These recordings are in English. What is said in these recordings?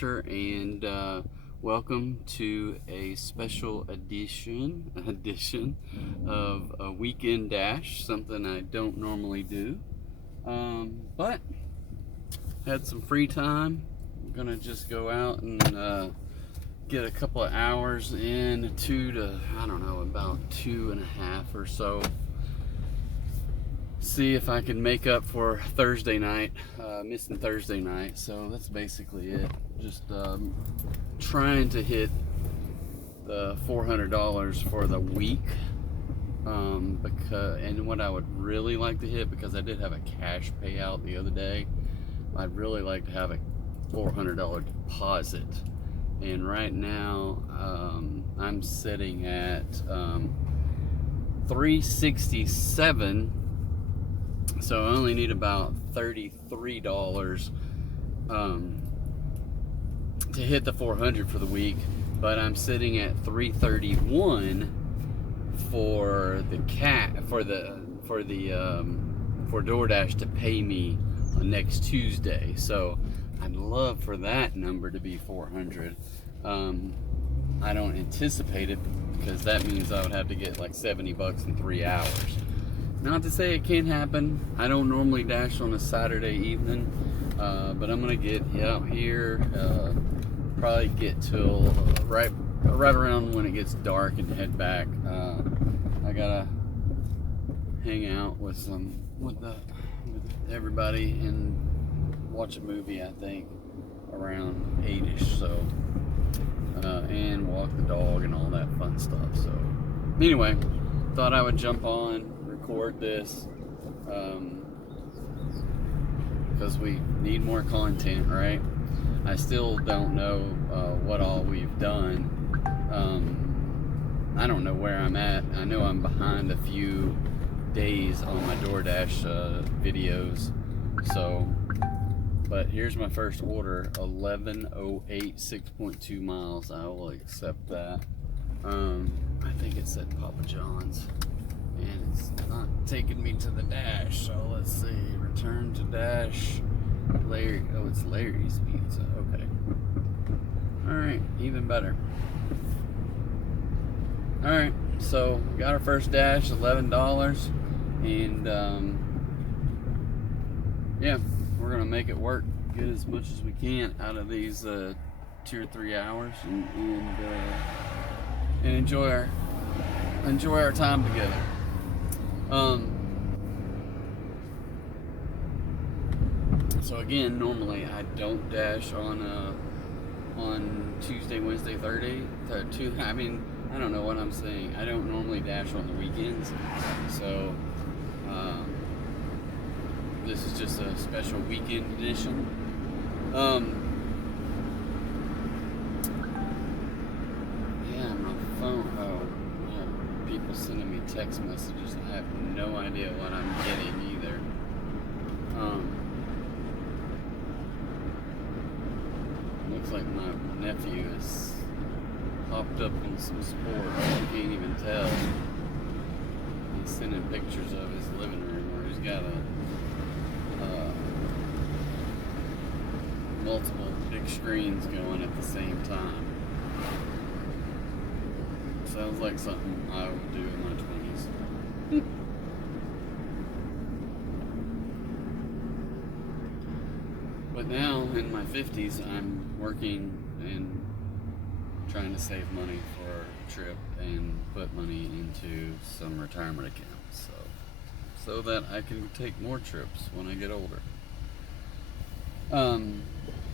Dasher, and welcome to a special edition of a weekend dash, something I don't normally do, but had some free time. I'm gonna just go out and get a couple of hours in, about 2.5 or so. See if I can make up for Thursday night, missing Thursday night. So that's basically it. Just trying to hit the $400 for the week. And what I would really like to hit, because I did have a cash payout the other day, I'd really like to have a $400 deposit. And right now, I'm sitting at $367. So I only need about $33 to hit the 400 for the week, but I'm sitting at $331 for DoorDash to pay me on next Tuesday. So I'd love for that number to be 400. I don't anticipate it, because that means I would have to get like $70 in 3 hours. Not to say it can't happen. I don't normally dash on a Saturday evening, but I'm gonna get out here, probably get till right around when it gets dark and head back. I gotta hang out with everybody and watch a movie, I think, around 8ish. So, and walk the dog and all that fun stuff. So, anyway, thought I would jump on, record this, because we need more content, right? I still don't know what all we've done. I don't know where I'm at. I know I'm behind a few days on my DoorDash videos. So, but here's my first order: 1108, 6.2 miles. I will accept that. I think it said Papa John's, and it's not taking me to the dash. So let's see, return to dash. It's Larry's Pizza. Okay. All right, even better. All right, so we got our first dash, $11, and yeah, we're gonna make it work, get as much as we can out of these 2 or 3 hours, and enjoy our time together. So again, normally I don't dash on Tuesday, Wednesday, Thursday. I don't know what I'm saying. I don't normally dash on the weekends. So this is just a special weekend edition. Yeah, my phone. Oh, yeah, people sending me text messages. I have no idea what I'm getting either. Looks like my nephew is hopped up on some sports. You can't even tell. He's sending pictures of his living room where he's got multiple big screens going at the same time. Sounds like something I would do in my 20s. But now, in my 50s, I'm working and trying to save money for a trip and put money into some retirement accounts, so that I can take more trips when I get older.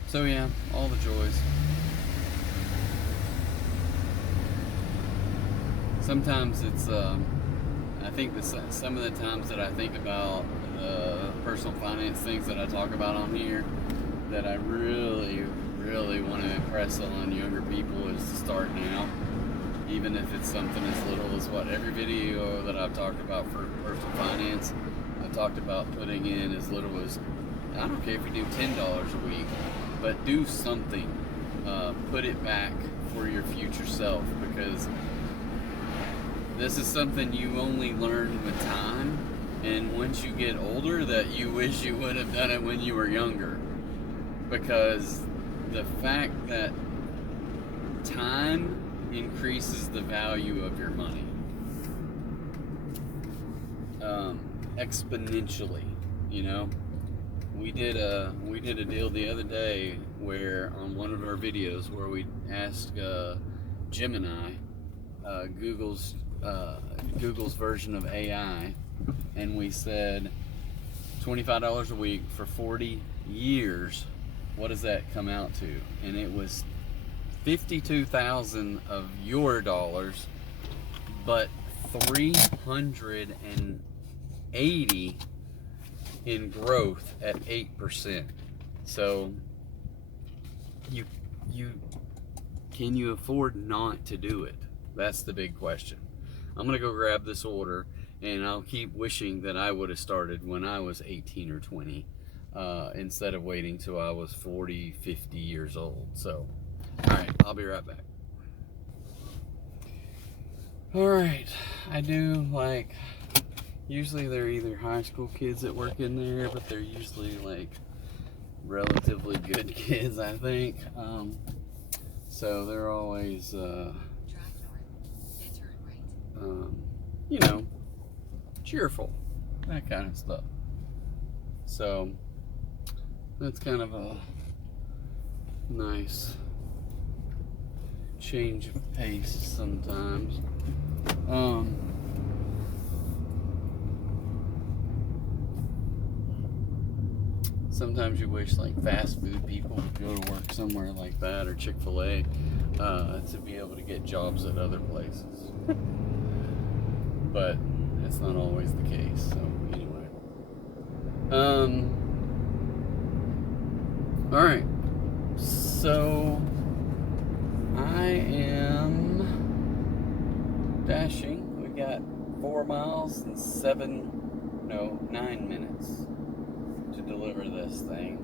So yeah, all the joys. Sometimes it's I think some of the times that I think about the personal finance things that I talk about on here, that I really want to impress on younger people, is to start now. Even if it's something as little as what every video that I've talked about for personal finance, I talked about putting in as little as, I don't care if you do $10 a week, but do something. Put it back for your future self, because this is something you only learn with time, and once you get older, that you wish you would have done it when you were younger, because the fact that time increases the value of your money exponentially. You know, we did a deal the other day where on one of our videos where we asked Gemini, Google's version of AI, and we said $25 a week for 40 years. What does that come out to? And it was 52,000 of your dollars, but 380 in growth at 8%. So you can you afford not to do it? That's the big question. I'm gonna go grab this order, and I'll keep wishing that I would have started when I was 18 or 20 instead of waiting till I was 40, 50 years old. So, all right, I'll be right back. All right, I do like, usually they're either high school kids that work in there, but they're usually like relatively good kids, I think. So they're always, you know, cheerful, that kind of stuff. So that's kind of a nice change of pace sometimes. Sometimes you wish like fast food people would go to work somewhere like that, or Chick-fil-A, to be able to get jobs at other places. But that's not always the case. So anyway, all right. So I am dashing. We got 4 miles and 9 minutes to deliver this thing.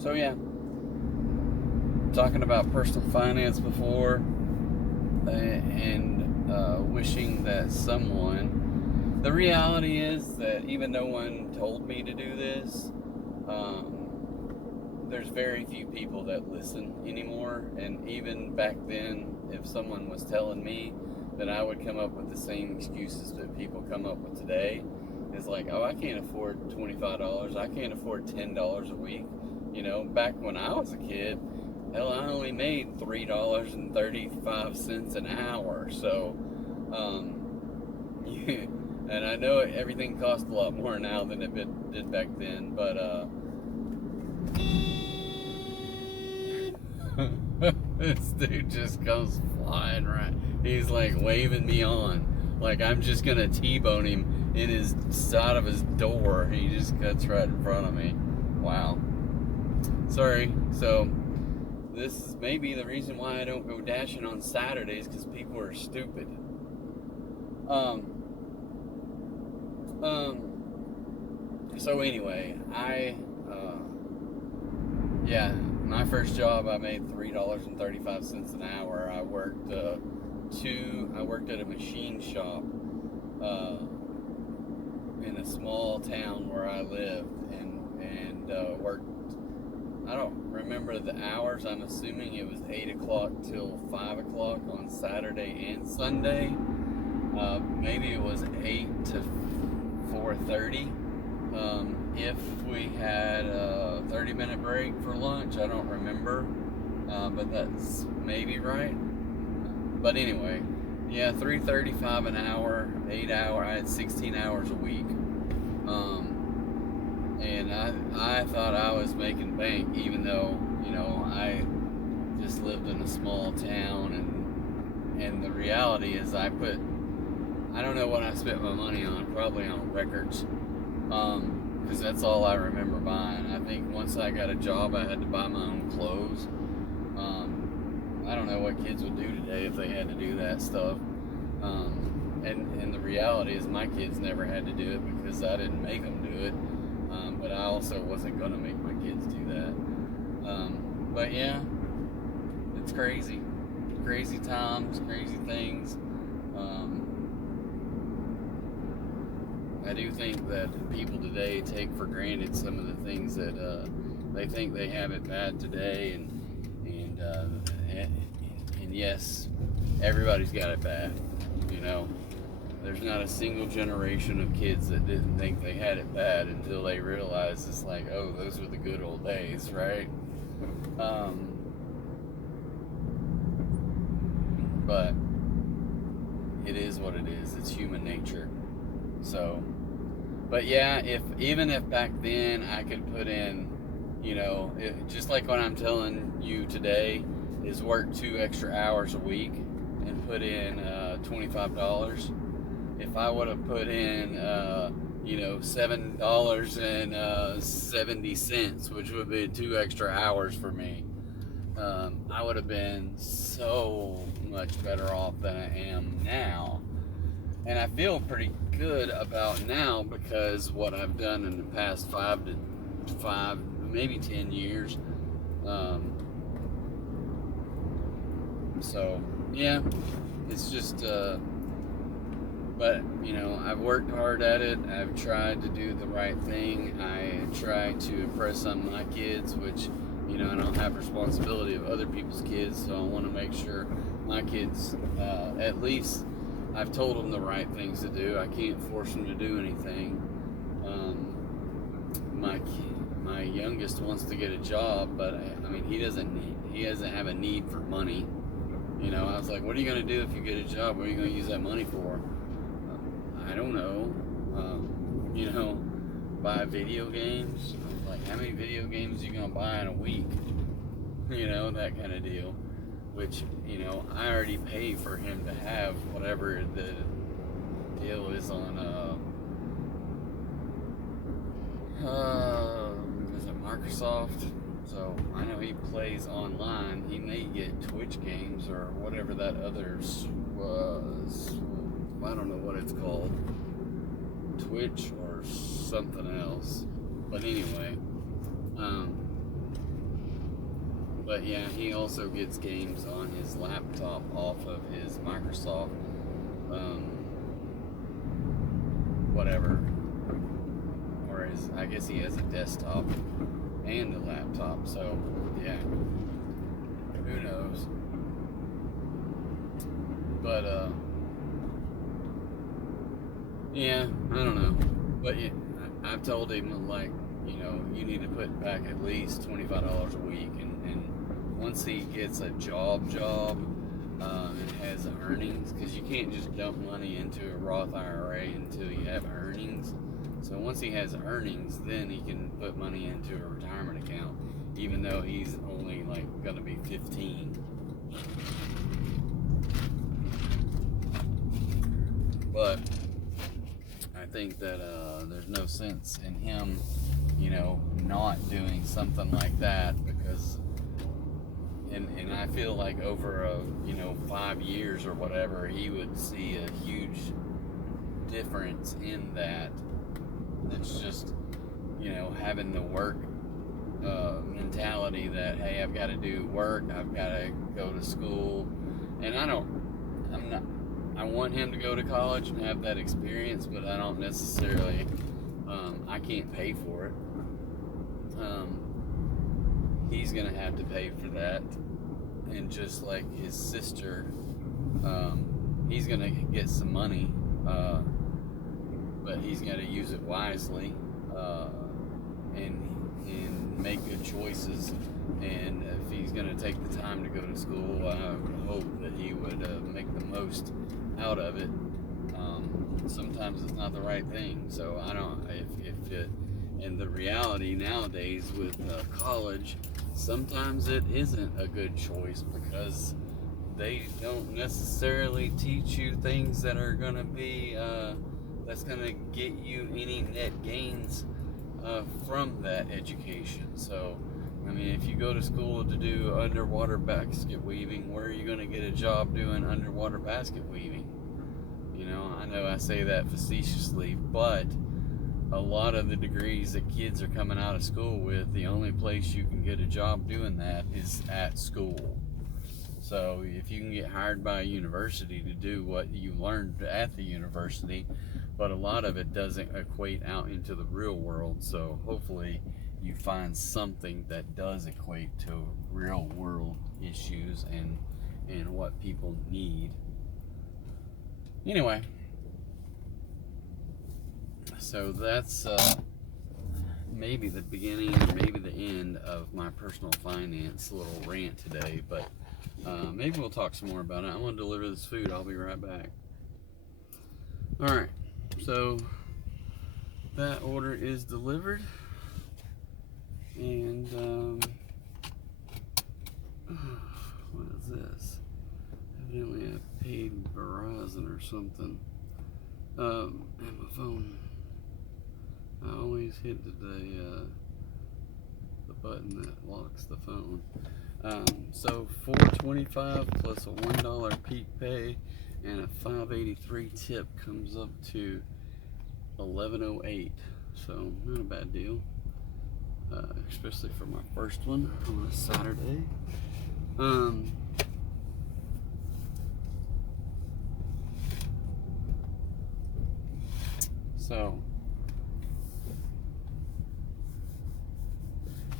So yeah, talking about personal finance before, and wishing that someone, the reality is that even no one told me to do this, there's very few people that listen anymore. And even back then, if someone was telling me, that I would come up with the same excuses that people come up with today. It's like, oh, I can't afford $25. I can't afford $10 a week. You know, back when I was a kid, hell, I only made $3.35 an hour. So, and I know everything costs a lot more now than it did back then, but this dude just comes flying right. He's like waving me on, like I'm just gonna T-bone him in his side of his door. He just cuts right in front of me. Wow. Sorry. So this is maybe the reason why I don't go dashing on Saturdays, because people are stupid. So anyway, my first job I made $3.35 an hour. I worked at a machine shop in a small town where I lived, and worked. I don't remember the hours. I'm assuming it was 8 o'clock till 5 o'clock on Saturday and Sunday. Maybe it was 8 to 4:30. If we had a 30-minute break for lunch, I don't remember, but that's maybe right. But anyway, yeah, $3.35 an hour, 8 hour. I had 16 hours a week, and I thought I was making bank, even though, you know, I just lived in a small town, and the reality is I don't know what I spent my money on, probably on records, because that's all I remember buying. I think once I got a job, I had to buy my own clothes. I don't know what kids would do today if they had to do that stuff. And the reality is my kids never had to do it because I didn't make them do it. But I also wasn't going to make my kids do that. But yeah, it's crazy. Crazy times, crazy things. I do think that people today take for granted some of the things that they think they have it bad today, and yes, everybody's got it bad. You know, there's not a single generation of kids that didn't think they had it bad until they realized it's like, oh, those were the good old days, right? But it is what it is. It's human nature. So, but yeah, even if back then I could put in, you know, just like what I'm telling you today, is work 2 extra hours a week and put in $25. If I would have put in, you know, $7.70, which would be 2 extra hours for me, I would have been so much better off than I am now. And I feel pretty good about now because what I've done in the past 5 maybe 10 years. So yeah, it's just but you know, I've worked hard at it. I've tried to do the right thing. I try to impress on my kids, which, you know, I don't have responsibility of other people's kids, so I want to make sure my kids, at least I've told them the right things to do. I can't force them to do anything. My youngest wants to get a job, but I mean, he doesn't have a need for money. You know, I was like, what are you going to do if you get a job? What are you going to use that money for? I don't know. You know, buy video games. I was like, how many video games are you going to buy in a week? You know, that kind of deal. Which, you know, I already pay for him to have whatever the deal is on, is it Microsoft? So I know he plays online. He may get Twitch games or whatever that other was. I don't know what it's called. Twitch or something else. But anyway, but yeah, he also gets games on his laptop off of his Microsoft, whatever, or I guess he has a desktop and a laptop, so yeah, who knows. But yeah, I don't know. But yeah, I've told him, like, you know, you need to put back at least $25 a week, and once he gets a job and has earnings, because you can't just dump money into a Roth IRA until you have earnings. So once he has earnings, then he can put money into a retirement account, even though he's only like gonna be 15. But I think that there's no sense in him, you know, not doing something like that, because and I feel like over 5 years or whatever, he would see a huge difference in that. It's just, you know, having the work mentality that, hey, I've got to do work, I've got to go to school, and I want him to go to college and have that experience, but I don't necessarily, I can't pay for it. He's going to have to pay for that. And just like his sister, he's going to get some money, but he's got to use it wisely, and make good choices. And if he's going to take the time to go to school, I hope that he would make the most out of it. Sometimes it's not the right thing, so I don't, if it, and the reality nowadays with college, sometimes it isn't a good choice, because they don't necessarily teach you things that are going to be, that's going to get you any net gains from that education. So, I mean, if you go to school to do underwater basket weaving, where are you going to get a job doing underwater basket weaving? You know, I know I say that facetiously, but a lot of the degrees that kids are coming out of school with, the only place you can get a job doing that is at school. So if you can get hired by a university to do what you learned at the university, but a lot of it doesn't equate out into the real world. So hopefully you find something that does equate to real world issues and what people need. Anyway, so that's maybe the beginning or maybe the end of my personal finance little rant today, but maybe we'll talk some more about it. I'm going to deliver this food. I'll be right back. Alright, so that order is delivered, and what is this? Evidently I paid Verizon or something. And my phone, I always hit the button that locks the phone. So $4.25 plus a $1 peak pay and a $5.83 tip comes up to $11.08. So not a bad deal, especially for my first one on a Saturday. So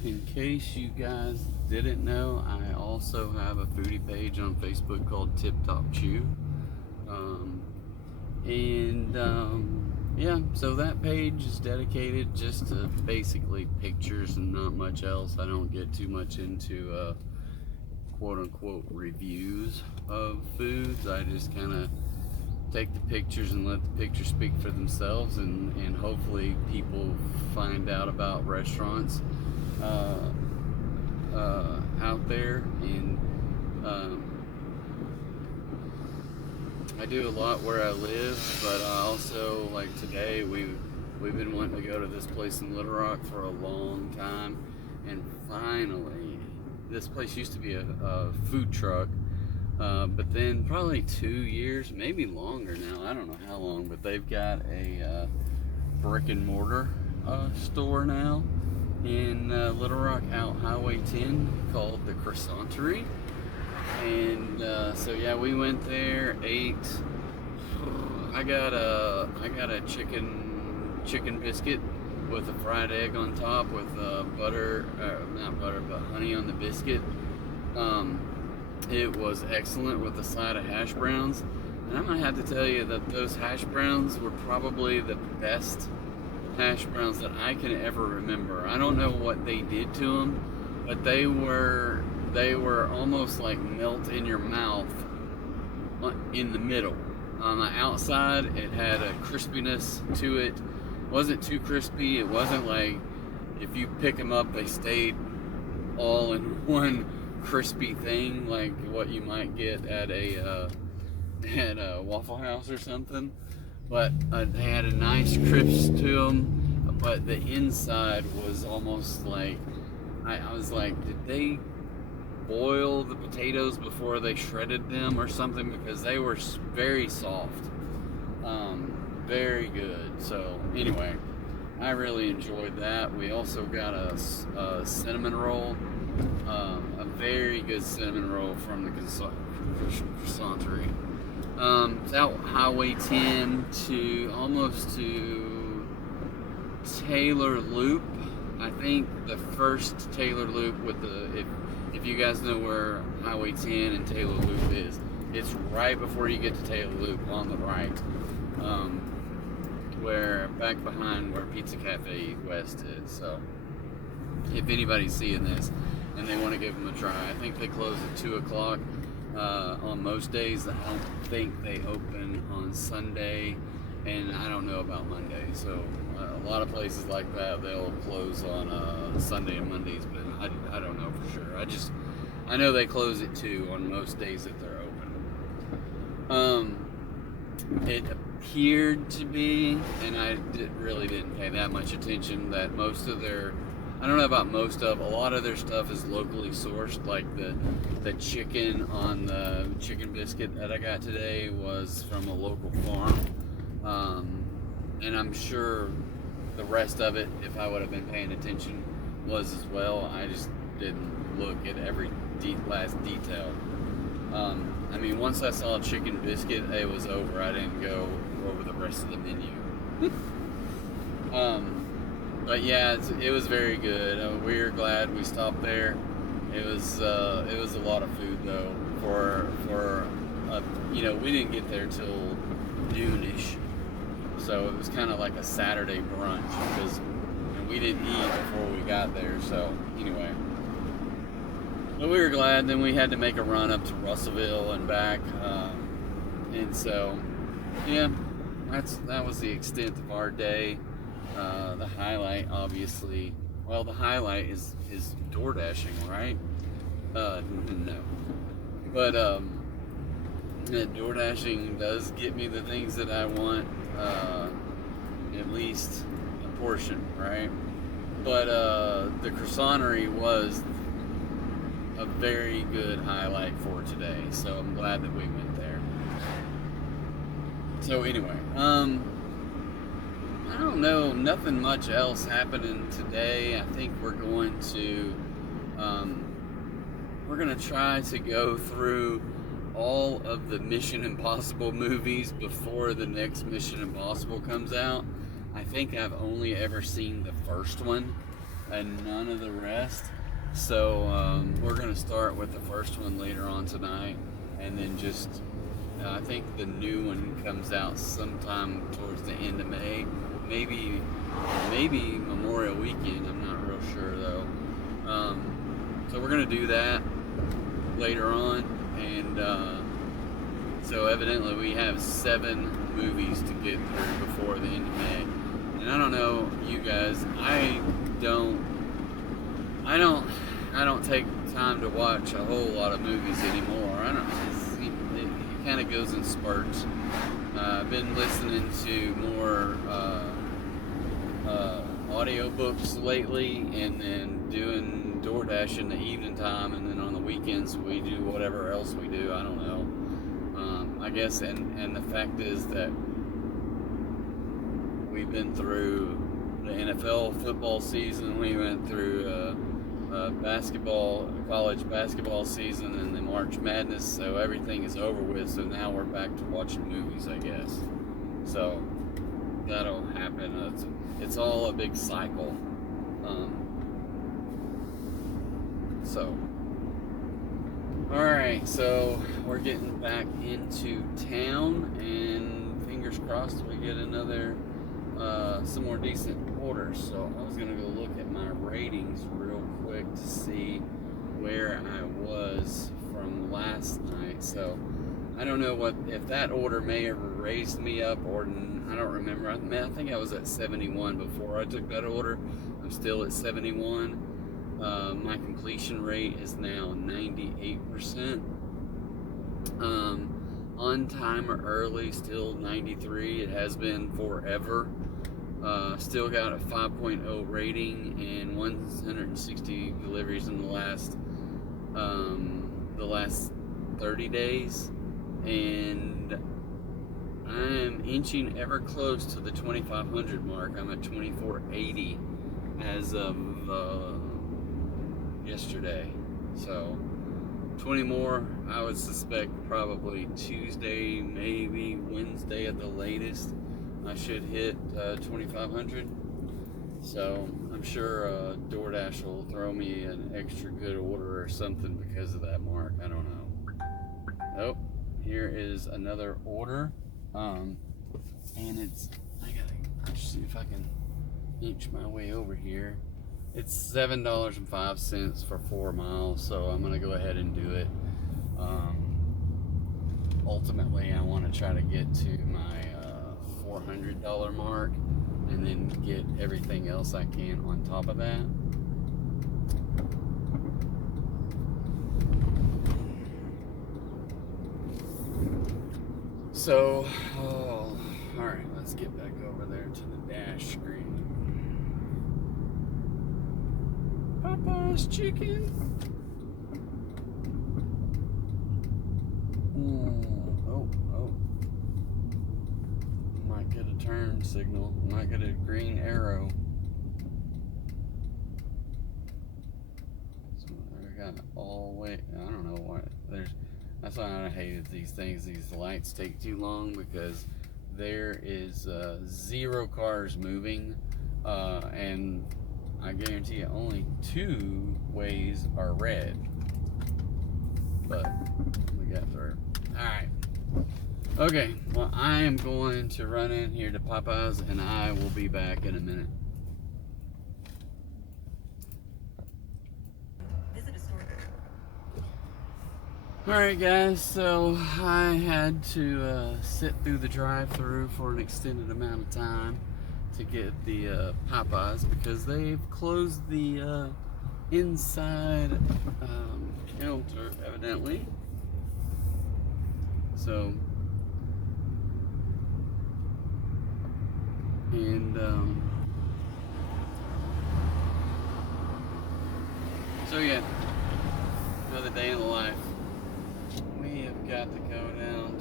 in case you guys didn't know, I also have a foodie page on Facebook called Tip Top Chew. Yeah, so that page is dedicated just to basically pictures and not much else. I don't get too much into quote-unquote reviews of foods. I just kind of take the pictures and let the pictures speak for themselves, and hopefully people find out about restaurants out there. And I do a lot where I live, but I also, like today, we've been wanting to go to this place in Little Rock for a long time, and finally, this place used to be a food truck, but then probably 2 years, maybe longer now, I don't know how long, but they've got a brick and mortar store now in Little Rock out Highway 10 called the Croissanterie. And so yeah, we went there, ate. I got a chicken biscuit with a fried egg on top with butter, not butter, but honey on the biscuit. It was excellent with a side of hash browns. And I'm gonna have to tell you that those hash browns were probably the best hash browns that I can ever remember. I don't know what they did to them, but they were almost like melt in your mouth in the middle. On the outside, it had a crispiness to it. It wasn't too crispy. It wasn't like if you pick them up, they stayed all in one crispy thing like what you might get at a Waffle House or something. But they had a nice crisp to them. But the inside was almost like I was like, did they boil the potatoes before they shredded them or something, because they were very soft. Very good. So anyway, I really enjoyed that. We also got a cinnamon roll, a very good cinnamon roll from the Croissanterie. It's out Highway 10 to almost to Taylor Loop. I think the first Taylor Loop with the, if you guys know where Highway 10 and Taylor Loop is, it's right before you get to Taylor Loop on the right, where back behind where Pizza Cafe West is. So if anybody's seeing this and they want to give them a try, I think they close at 2 o'clock on most days. I don't think they open on Sunday, and I don't know about Monday. So a lot of places like that, they'll close on Sunday and Mondays, but I don't know for sure. I know they close at 2 on most days that they're open. It appeared to be, and I really didn't pay that much attention, that most of their, I don't know about most of, a lot of their stuff is locally sourced. Like the chicken on the chicken biscuit that I got today was from a local farm. And I'm sure the rest of it, if I would have been paying attention, was as well. I just didn't look at every last detail. I mean, once I saw a chicken biscuit, it was over. I didn't go over the rest of the menu. But yeah, it was very good. We were glad we stopped there. It was a lot of food though. We didn't get there till noonish, so it was kind of like a Saturday brunch because we didn't eat before we got there. So anyway, but we were glad. Then we had to make a run up to Russellville and back, and so yeah, that was the extent of our day. The highlight, obviously, well, the highlight is DoorDashing, right? No, but DoorDashing does get me the things that I want, at least a portion, right? But the croissantery was a very good highlight for today, so I'm glad that we went there. So anyway, I don't know, nothing much else happening today. I think we're going to try to go through all of the Mission Impossible movies before the next Mission Impossible comes out. I think I've only ever seen the first one and none of the rest. So we're going to start with the first one later on tonight, and then I think the new one comes out sometime towards the end of May. Maybe Memorial Weekend. I'm not real sure though. So we're gonna do that later on, and so evidently we have 7 movies to get through before the end of May. And I don't know, you guys. I don't take time to watch a whole lot of movies anymore. It kind of goes in spurts. I've been listening to more audiobooks lately, and then doing DoorDash in the evening time, and then on the weekends we do whatever else we do. I don't know. I guess, and the fact is that we've been through the NFL football season. We went through college basketball season, and the March Madness. So everything is over with. So now we're back to watching movies, I guess. So that'll happen. It's all a big cycle. Alright, so we're getting back into town, and fingers crossed we get some more decent orders. So I was going to go look at my ratings real quick to see where I was from last night. So I don't know if that order may have raised me up, or I don't remember. I think I was at 71 before I took that order. I'm still at 71. My completion rate is now 98%. On time or early, still 93. It has been forever. Still got a 5.0 rating and 160 deliveries in the last 30 days. And I'm inching ever close to the 2,500 mark. I'm at 2,480 as of yesterday. So 20 more, I would suspect probably Tuesday, maybe Wednesday at the latest. I should hit 2,500. So I'm sure DoorDash will throw me an extra good order or something because of that mark. I don't know. Oh, here is another order. And I gotta see if I can inch my way over here. It's $7.05 for 4 miles, so I'm gonna go ahead and do it. Ultimately, I want to try to get to my $400 mark, and then get everything else I can on top of that. So, alright, let's get back over there to the dash screen. Papa's chicken. Oh. Might get a turn signal. Might get a green arrow. So I got all the way. I don't know why. That's why I hated these things. These lights take too long, because there is 0 cars moving, and I guarantee you only 2 ways are red. But we got through. Alright. Okay, well, I am going to run in here to Popeyes, and I will be back in a minute. Alright guys, so I had to sit through the drive-thru for an extended amount of time to get the Popeyes because they've closed the inside counter, evidently. So, and so yeah, another day in the life. We have got to go down,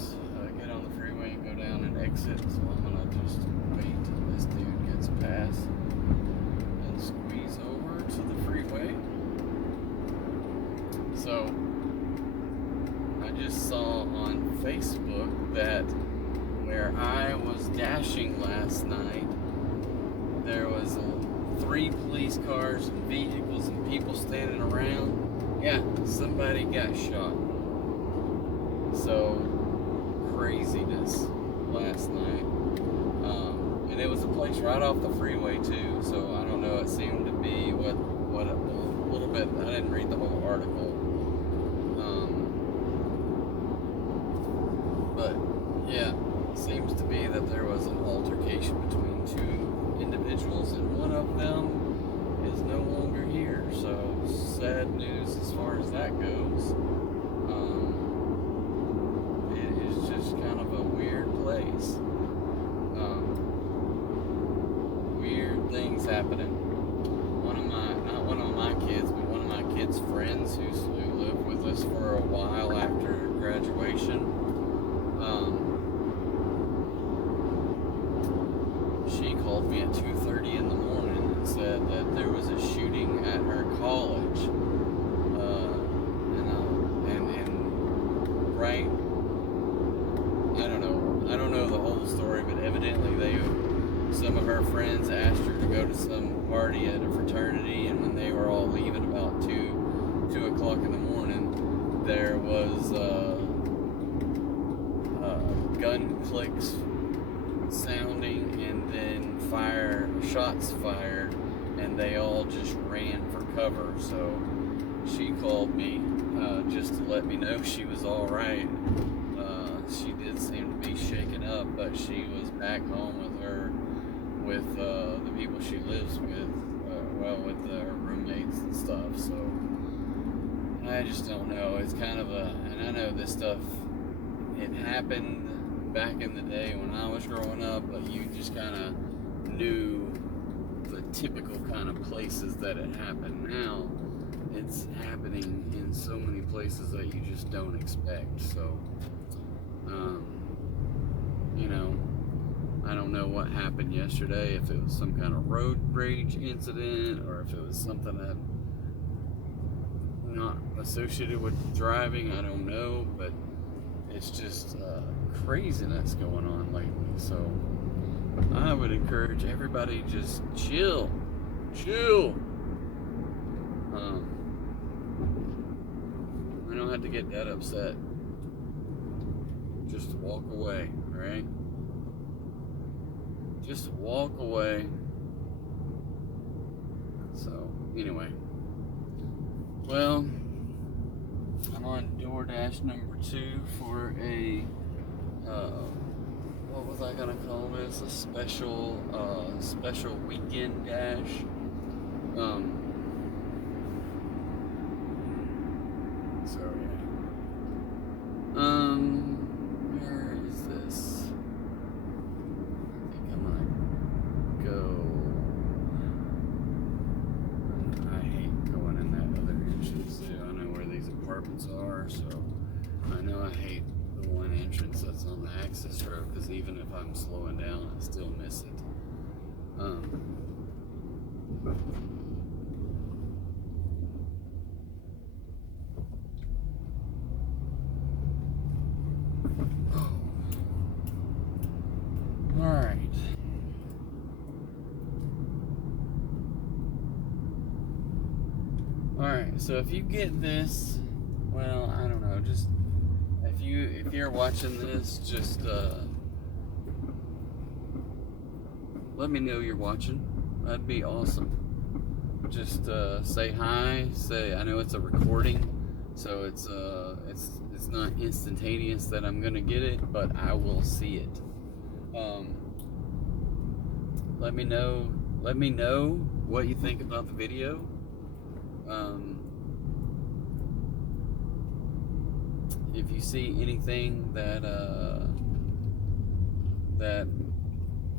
get on the freeway and go down and exit. So I'm gonna just wait till this dude gets past and squeeze over to the freeway. So I just saw on Facebook that where I was dashing last night, there was 3 police cars and vehicles and people standing around. Yeah, somebody got shot. So, craziness last night. And it was a place right off the freeway too, so I don't know, it seemed to be what a little bit, I didn't read the whole article. But, yeah, it seems to be that there was an altercation between 2 individuals, and one of them is no longer here, so sad news as far as that goes. Kind of a weird place. Weird things happening. Not one of my kids, but one of my kids' friends who lived with us for a while after graduation. She called me at 2:30 in the morning and said that there was a shooting at her college. And right. I don't know the whole story, but evidently some of her friends asked her to go to some party at a fraternity, and when they were all leaving about 2 o'clock in the morning, there was gun clicks sounding, and then shots fired, and they all just ran for cover. So she called me just to let me know she was all right. She did seem to be shaken up, but she was back home with the people she lives with, with her roommates and stuff. So I just don't know. It's kind of and I know this stuff, it happened back in the day when I was growing up, but you just kind of knew the typical kind of places that it happened. Now it's happening in so many places that you just don't expect. So I don't know what happened yesterday, if it was some kind of road rage incident or if it was something that not associated with driving. I don't know, but it's just craziness going on lately. So I would encourage everybody just chill. We don't have to get that upset. Just walk away, right? Just walk away. So, anyway. Well, I'm on DoorDash number 2 for a, what was I gonna call this? A special weekend dash. So, yeah. Where is this? I think I might go. I hate going in that other entrance too. I know where these apartments are, so I know I hate the one entrance that's on the access road, because even if I'm slowing down, I still miss it. Alright, so if you get this, well, I don't know, just if you're watching this, just let me know you're watching. That'd be awesome. Just say hi. Say, I know it's a recording, so it's not instantaneous that I'm gonna get it, but I will see it. Let me know what you think about the video. If you see anything that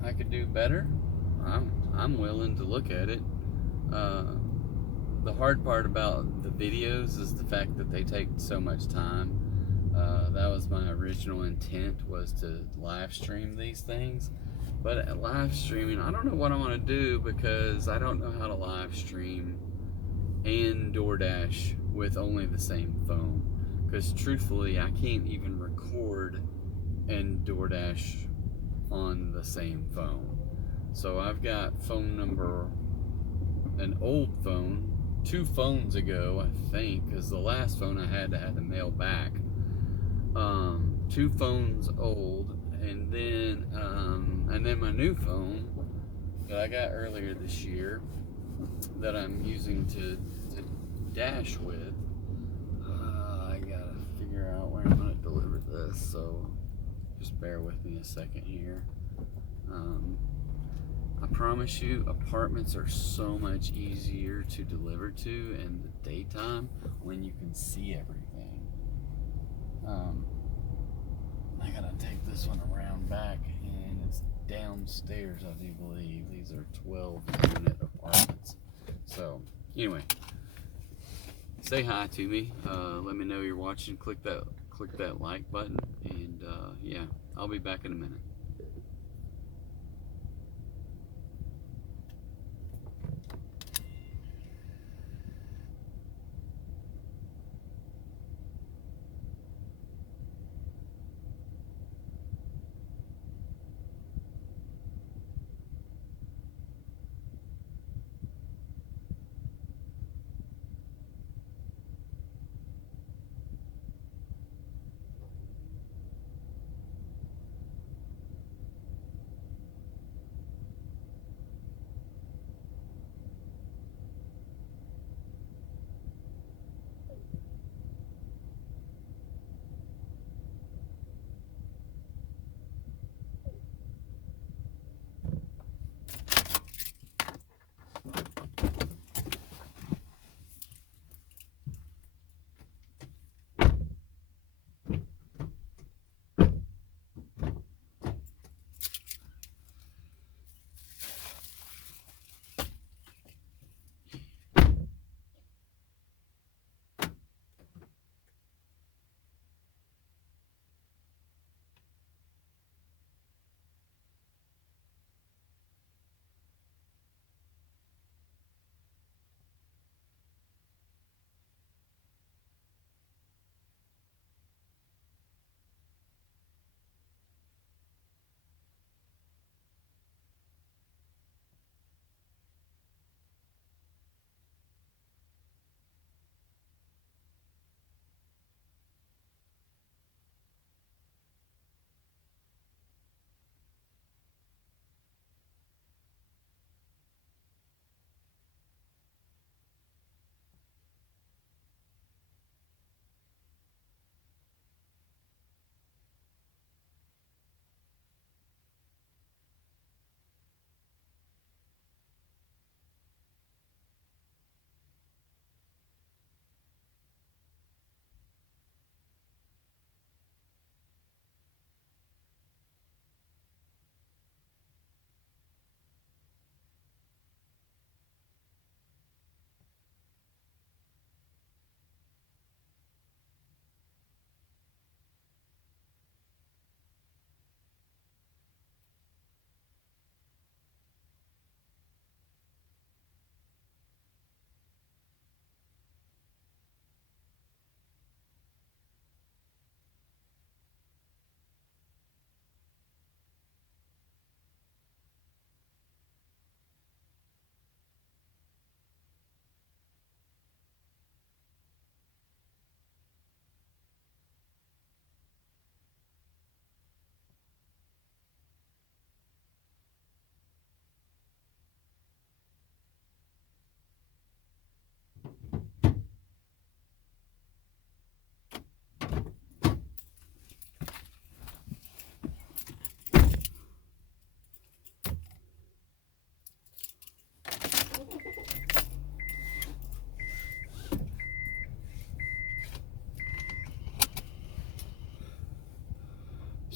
I could do better, I'm willing to look at it. The hard part about the videos is the fact that they take so much time. That was my original intent, was to live stream these things. But live streaming, I don't know what I want to do, because I don't know how to live stream and DoorDash with only the same phone. Because truthfully, I can't even record and DoorDash on the same phone. So I've got an old phone, 2 phones ago, I think, because the last phone I had to mail back. 2 phones old, and then my new phone that I got earlier this year that I'm using to dash with. I gotta figure out where I'm gonna deliver this, so just bear with me a second here. I promise you, apartments are so much easier to deliver to in the daytime when you can see everything. I gotta take this one around back, and it's downstairs, I do believe. These are 12-unit apartments. So, anyway, say hi to me. Let me know you're watching. Click that like button, and yeah, I'll be back in a minute.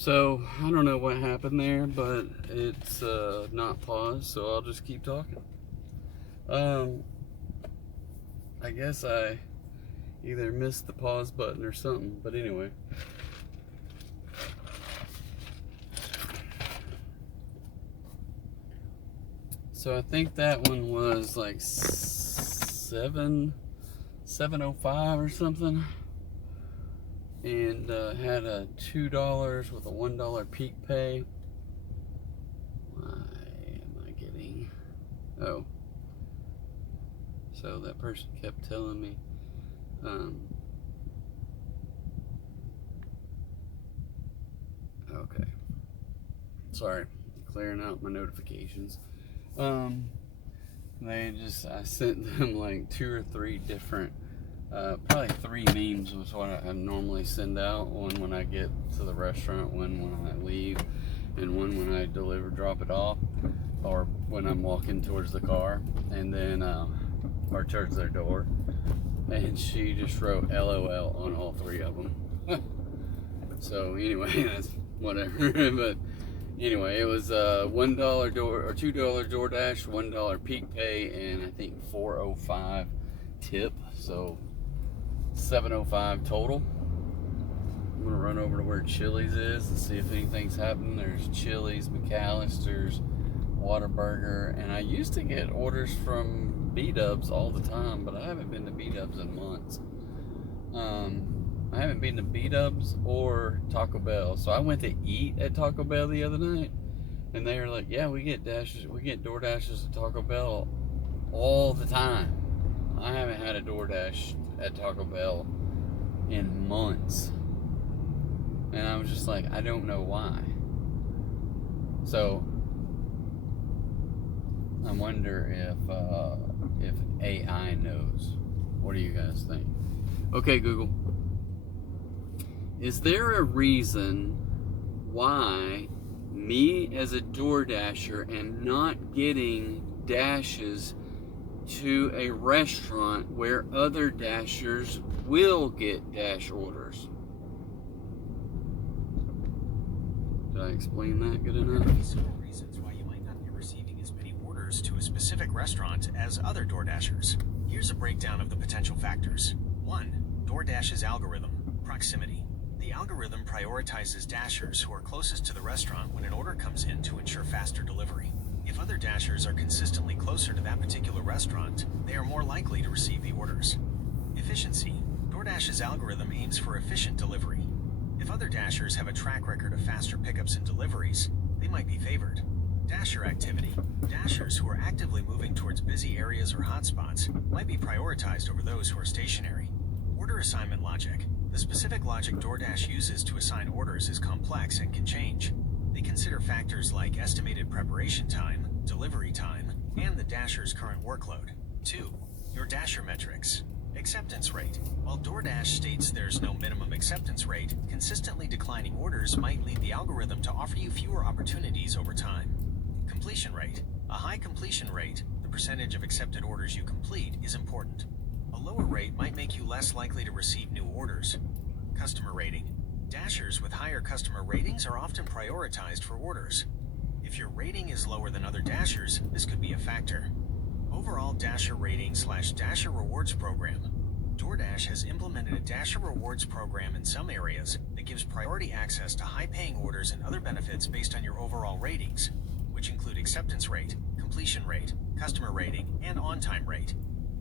So I don't know what happened there, but it's not paused, so I'll just keep talking. I guess I either missed the pause button or something, but anyway. So I think that one was like 705 or something, and had a $2 with a $1 peak pay. Why am I getting? Oh, so that person kept telling me. Okay, sorry, clearing out my notifications. I sent them like 2 or 3 different, probably 3 memes was what I normally send out. One when I get to the restaurant, one when I leave, and one when I drop it off, or when I'm walking towards the car, and then, or towards their door. And she just wrote LOL on all 3 of them. So anyway, that's whatever. But anyway, it was $1 or $2 DoorDash, $1 peak pay, and I think $4.05 tip. So $7.05 total. I'm gonna run over to where Chili's is and see if anything's happening. There's Chili's, McAllister's, Whataburger, and I used to get orders from B-Dubs all the time, but I haven't been to B-Dubs in months. I haven't been to B-Dubs or Taco Bell, so I went to eat at Taco Bell the other night, and they were like, "Yeah, we get DoorDashes at Taco Bell all the time." I haven't had a DoorDash at Taco Bell in months, and I was just like, I don't know why. So I wonder if AI knows. What do you guys think? Okay, Google. Is there a reason why me as a DoorDasher am not getting dashes to a restaurant where other dashers will get dash orders? Did I explain that good enough? Several reasons why you might not be receiving as many orders to a specific restaurant as other DoorDashers. Here's a breakdown of the potential factors. 1. DoorDash's algorithm. Proximity. The algorithm prioritizes dashers who are closest to the restaurant when an order comes in to ensure faster delivery. If other dashers are consistently closer to that particular restaurant, they are more likely to receive the orders. Efficiency. DoorDash's algorithm aims for efficient delivery. If other dashers have a track record of faster pickups and deliveries, they might be favored. Dasher activity. Dashers who are actively moving towards busy areas or hotspots might be prioritized over those who are stationary. Order assignment logic. The specific logic DoorDash uses to assign orders is complex and can change. They consider factors like estimated preparation time, delivery time, and the dasher's current workload. 2. Your dasher metrics. Acceptance rate. While DoorDash states there's no minimum acceptance rate, consistently declining orders might lead the algorithm to offer you fewer opportunities over time. Completion rate. A high completion rate, the percentage of accepted orders you complete, is important. A lower rate might make you less likely to receive new orders. Customer rating. Dashers with higher customer ratings are often prioritized for orders. If your rating is lower than other dashers, this could be a factor. Overall Dasher rating / Dasher rewards program. DoorDash has implemented a Dasher rewards program in some areas that gives priority access to high-paying orders and other benefits based on your overall ratings, which include acceptance rate, completion rate, customer rating, and on-time rate.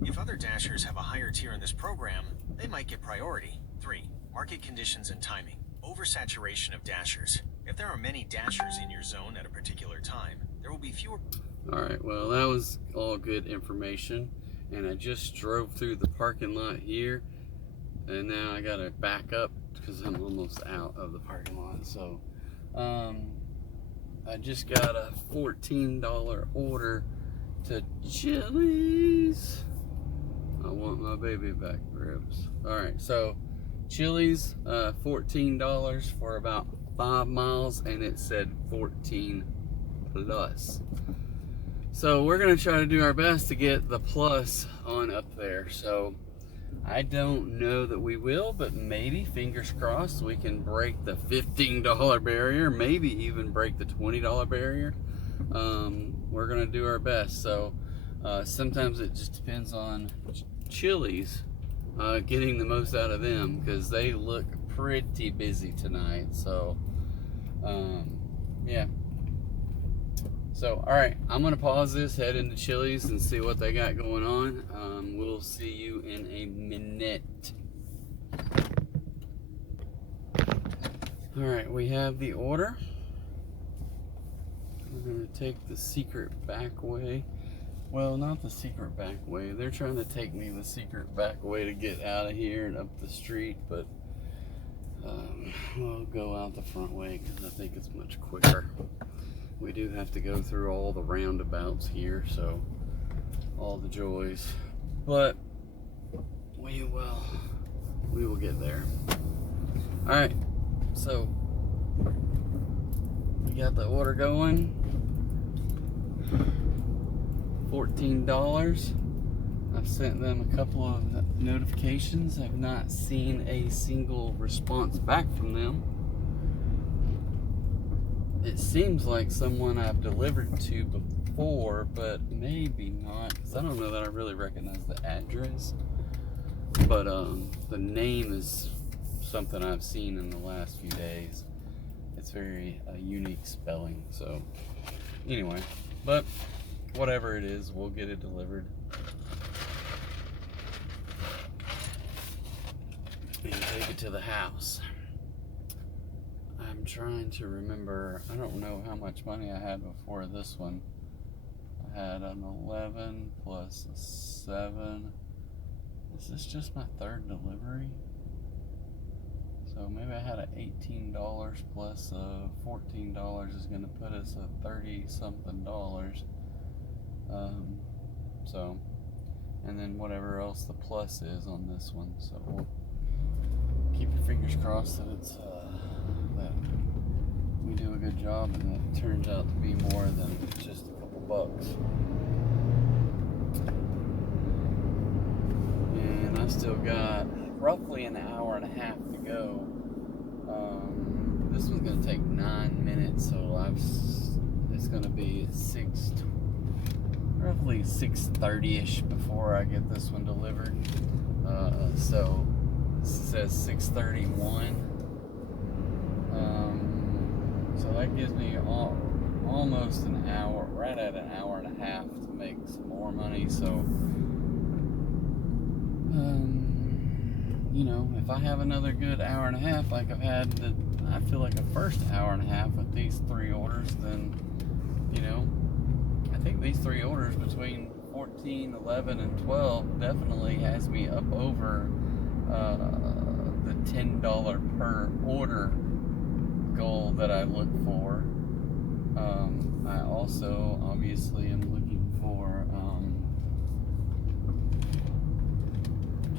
If other dashers have a higher tier in this program, they might get priority. 3. Market conditions and timing. Oversaturation of dashers. If there are many dashers in your zone at a particular time, there will be fewer... Alright, well that was all good information, and I just drove through the parking lot here, and now I gotta back up because I'm almost out of the parking lot. So I just got a $14 order to Chili's. I want my baby back ribs. Alright, so Chili's, $14 for about 5 miles, and it said 14 plus. So we're gonna try to do our best to get the plus on up there. So I don't know that we will, but maybe, fingers crossed, we can break the $15 barrier, maybe even break the $20 barrier. We're gonna do our best. So sometimes it just depends on Chili's getting the most out of them, because they look pretty busy tonight. So yeah. So, all right, I'm gonna pause this, head into Chili's and see what they got going on. We'll see you in a minute. All right, we have the order. We're gonna take the secret back way. Well, not the secret back way. They're trying to take me the secret back way to get out of here and up the street, but we'll go out the front way because I think it's much quicker. We do have to go through all the roundabouts here, so all the joys, but we will get there. All right, so we got the order going. $14. I've sent them a couple of notifications. I've not seen a single response back from them. It seems like someone I've delivered to before, but maybe not, because I don't know that I really recognize the address. But the name is something I've seen in the last few days. It's very unique spelling. So anyway, but whatever it is, we'll get it delivered and take it to the house. I'm trying to remember, I don't know how much money I had before this one. I had an 11 plus a 7. Is this just my third delivery? So maybe I had an $18 plus a $14 is going to put us at $30 something dollars. So, and then whatever else the plus is on this one. So we'll keep your fingers crossed that it's that we do a good job and that it turns out to be more than just a couple bucks. And I still got roughly an hour and a half to go. This one's gonna take 9 minutes, so it's gonna be roughly 6:30ish before I get this one delivered. So this says 6:31. So that gives me almost an hour, right at an hour and a half to make some more money. So, you know, if I have another good hour and a half, like I've had I feel like a first hour and a half with these 3 orders, then, you know, I think these 3 orders between 14, 11, and 12 definitely has me up over the $10 per order goal that I look for. I also obviously am looking for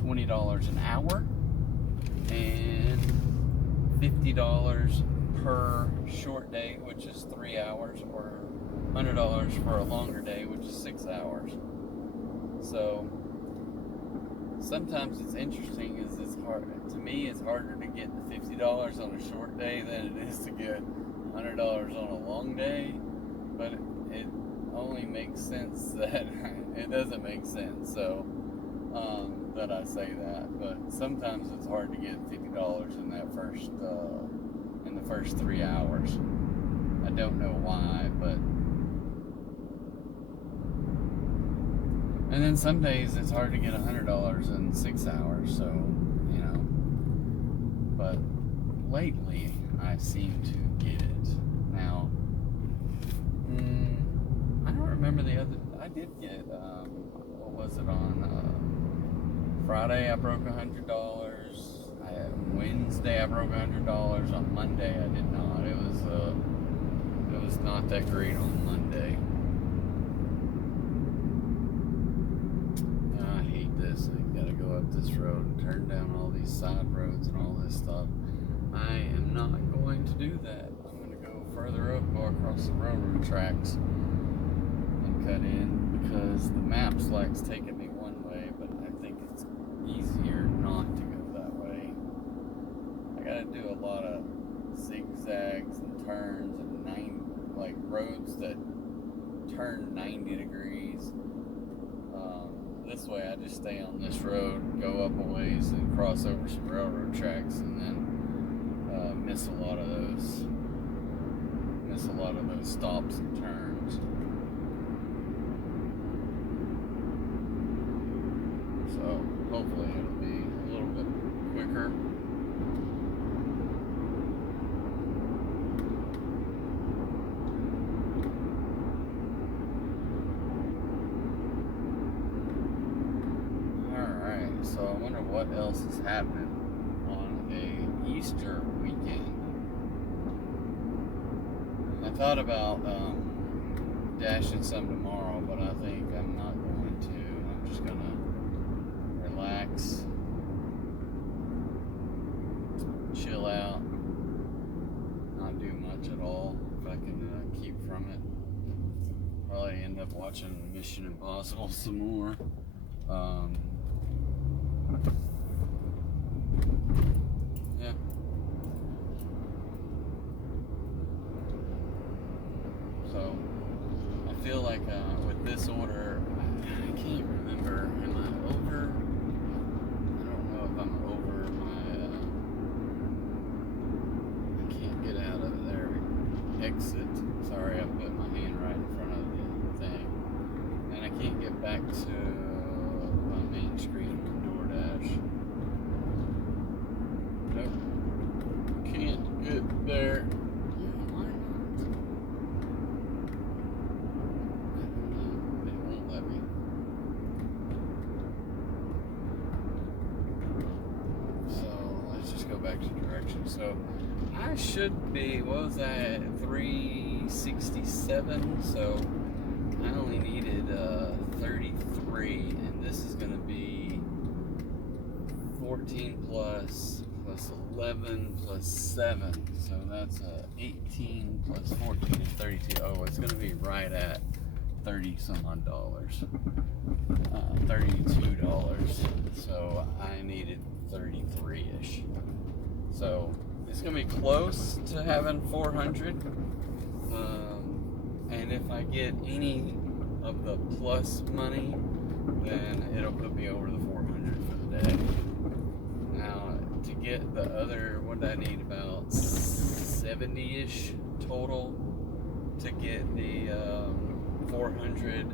$20 an hour and $50 per short day, which is 3 hours, or $100 for a longer day, which is 6 hours. So sometimes it's interesting, is it's hard to me. It's harder to get the $50 on a short day than it is to get $100 on a long day. But it only makes sense that it doesn't make sense. So that I say that. But sometimes it's hard to get $50 in that in the first 3 hours. I don't know why, but. And then some days it's hard to get $100 in 6 hours, so, you know. But lately I seem to get it. Now, I don't remember I did get, what was it, on Friday I broke $100. Wednesday I broke $100. On Monday I did not. It was not that great on Monday. I gotta go up this road and turn down all these side roads and all this stuff. I am not going to do that. I'm going to go further up, go across the railroad tracks and cut in, because the maps likes taking me one way, but I think it's easier lot of zigzags and turns and like roads that turn 90 degrees. This way I just stay on this road, go up a ways and cross over some railroad tracks, and then miss a lot of those stops and turns. So hopefully it'll be a little bit quicker. Alright, so I wonder what else is happening on a Easter weekend. I thought about dashing some tomorrow, but I think I'm not going to. I'm just going to relax, chill out, not do much at all if I can keep from it. Probably end up watching Mission Impossible some more. Yeah. So I feel like with this order, I can't remember. Am I over? I don't know if I'm over my. I can't get out of there. Exit. Sorry, I put my hand right in front of the thing, and I can't get back to my main screen on DoorDash. Nope. Can't get there. Back to direction. So I should be, what was that, 367? So I only needed 33, and this is going to be 14 plus 11 plus 7. So that's 18 plus 14 is 32. Oh, it's going to be right at 30 some odd dollars. $32. So I needed 33-ish. So it's gonna be close to having 400, and if I get any of the plus money, then it'll put me over the 400 for the day. Now to get the other, what did I need, about 70-ish total to get the 400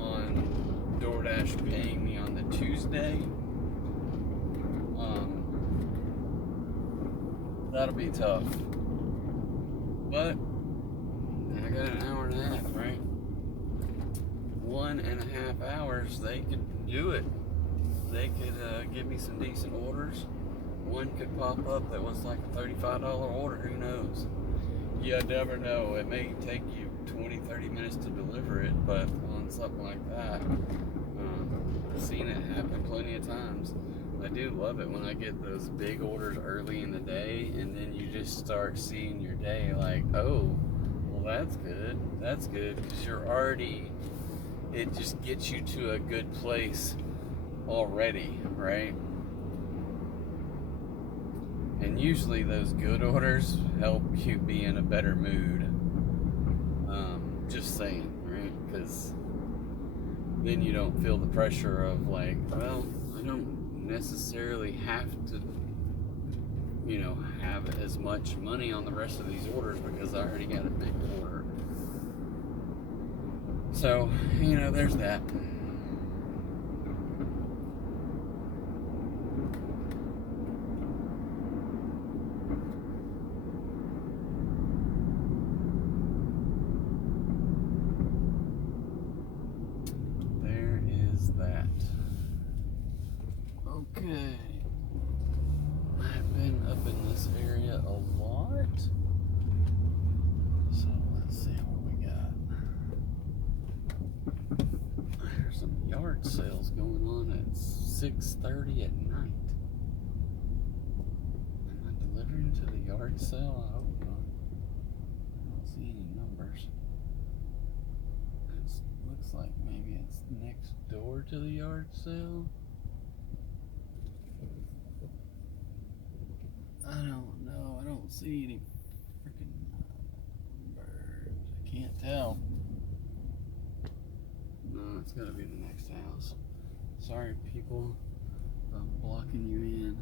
on DoorDash paying me on the Tuesday. That'll be tough, but I got an hour and a half, right? 1.5 hours, they could do it. They could give me some decent orders. One could pop up that was like a $35 order, who knows? You never know. It may take you 20-30 minutes to deliver it, but on something like that, I've seen it happen plenty of times. I do love it when I get those big orders early in the day, and then you just start seeing your day like, oh, well, that's good, because you're already, it just gets you to a good place already, right? And usually those good orders help you be in a better mood. Just saying, right? Because then you don't feel the pressure of like, well, I don't necessarily have to, have as much money on the rest of these orders because I already got a big order. So, there's that. There is that. Okay. I've been up in this area a lot. So let's see what we got. There's some yard sales going on at 6:30 at night. Am I delivering to the yard sale? I hope not. I don't see any numbers. It looks like maybe it's next door to the yard sale. I don't know. I don't see any freaking birds. I can't tell. No, it's gotta be the next house. Sorry, people. I'm blocking you in.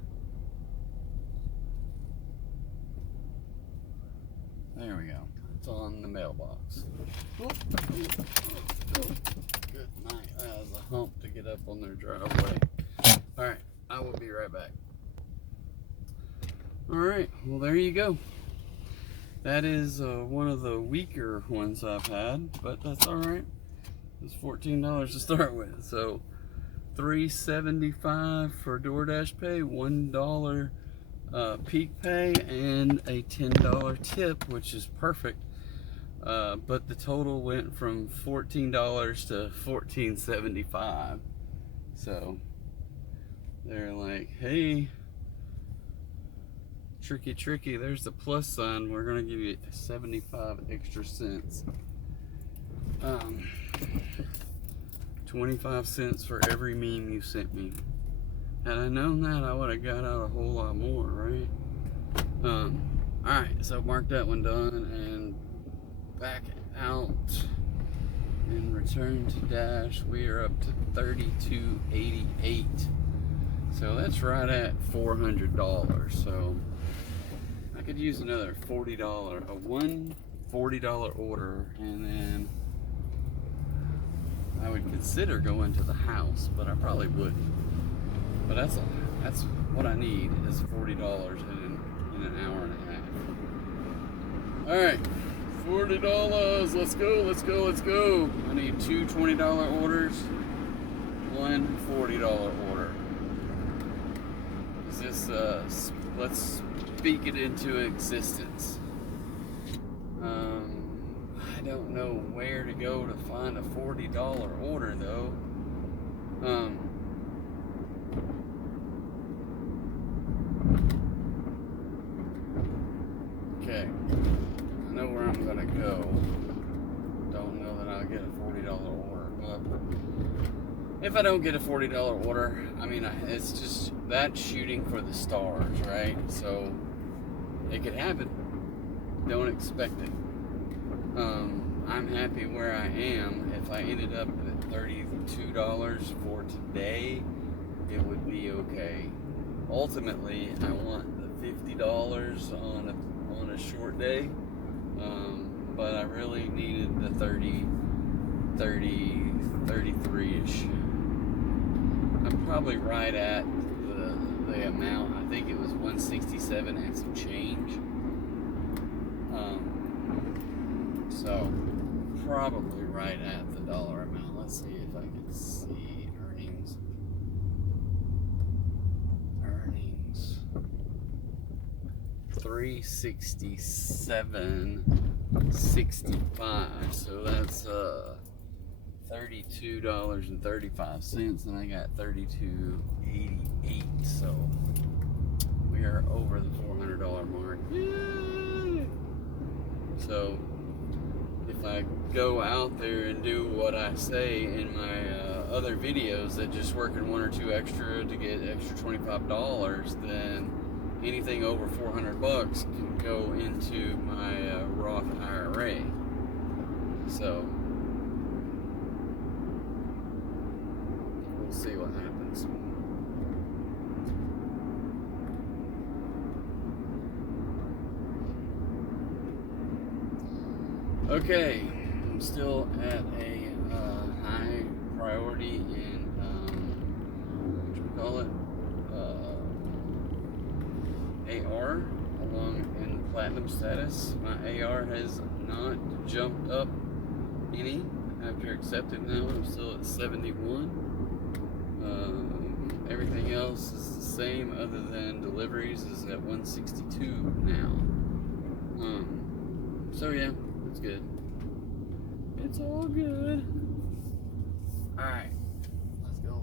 There we go. It's on the mailbox. Good night. That was a hump to get up on their driveway. Alright, I will be right back. Alright, well there you go. That is one of the weaker ones I've had, but that's alright. It was $14 to start with, so $3.75 for DoorDash pay, $1 peak pay, and a $10 tip, which is perfect. But the total went from $14 to $14.75. So they're like, hey, tricky, there's the plus sign. We're gonna give you 75 extra cents. 25 cents for every meme you sent me. Had I known that, I would have got out a whole lot more, right? Alright, so mark that one done and back out and return to Dash. We are up to $32.88. So that's right at $400. So I could use another $40 order, and then I would consider going to the house, but I probably wouldn't. But that's what I need is $40 in an hour and a half. All right, $40. Let's go. I need two $20 orders, one $40 order. Is this let's speak it into existence. I don't know where to go to find a $40 order though. Okay, I know where I'm gonna go. Don't know that I'll get a $40 order, but if I don't get a $40 order, I mean, it's just that shooting for the stars, right? So it could happen. Don't expect it. I'm happy where I am. If I ended up at $32 for today, it would be okay. Ultimately, I want the $50 on a short day, but I really needed the 33-ish. I'm probably right at the amount. I think it was 167 and some change. So probably right at the dollar amount. Let's see if I can see earnings. 367.65. So that's $32.35, and I got $32.88. So we are over the $400 mark. Yay! So if I go out there and do what I say in my other videos, that just working one or two extra to get extra $25, then anything over $400 can go into my Roth IRA. So we'll see what happens. Okay, I'm still at a high priority in AR, along in platinum status. My AR has not jumped up any after accepting now. I'm still at 71. Everything else is the same other than deliveries is at 162 now. So yeah, it's good. It's all good. Alright. Let's go.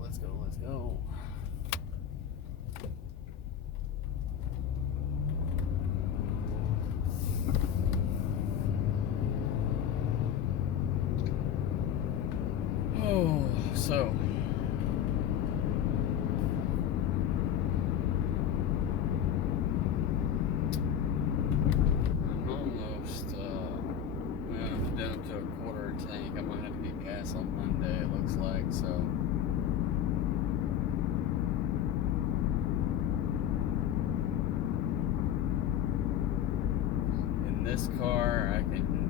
Oh, so traffic, so. In this car, I can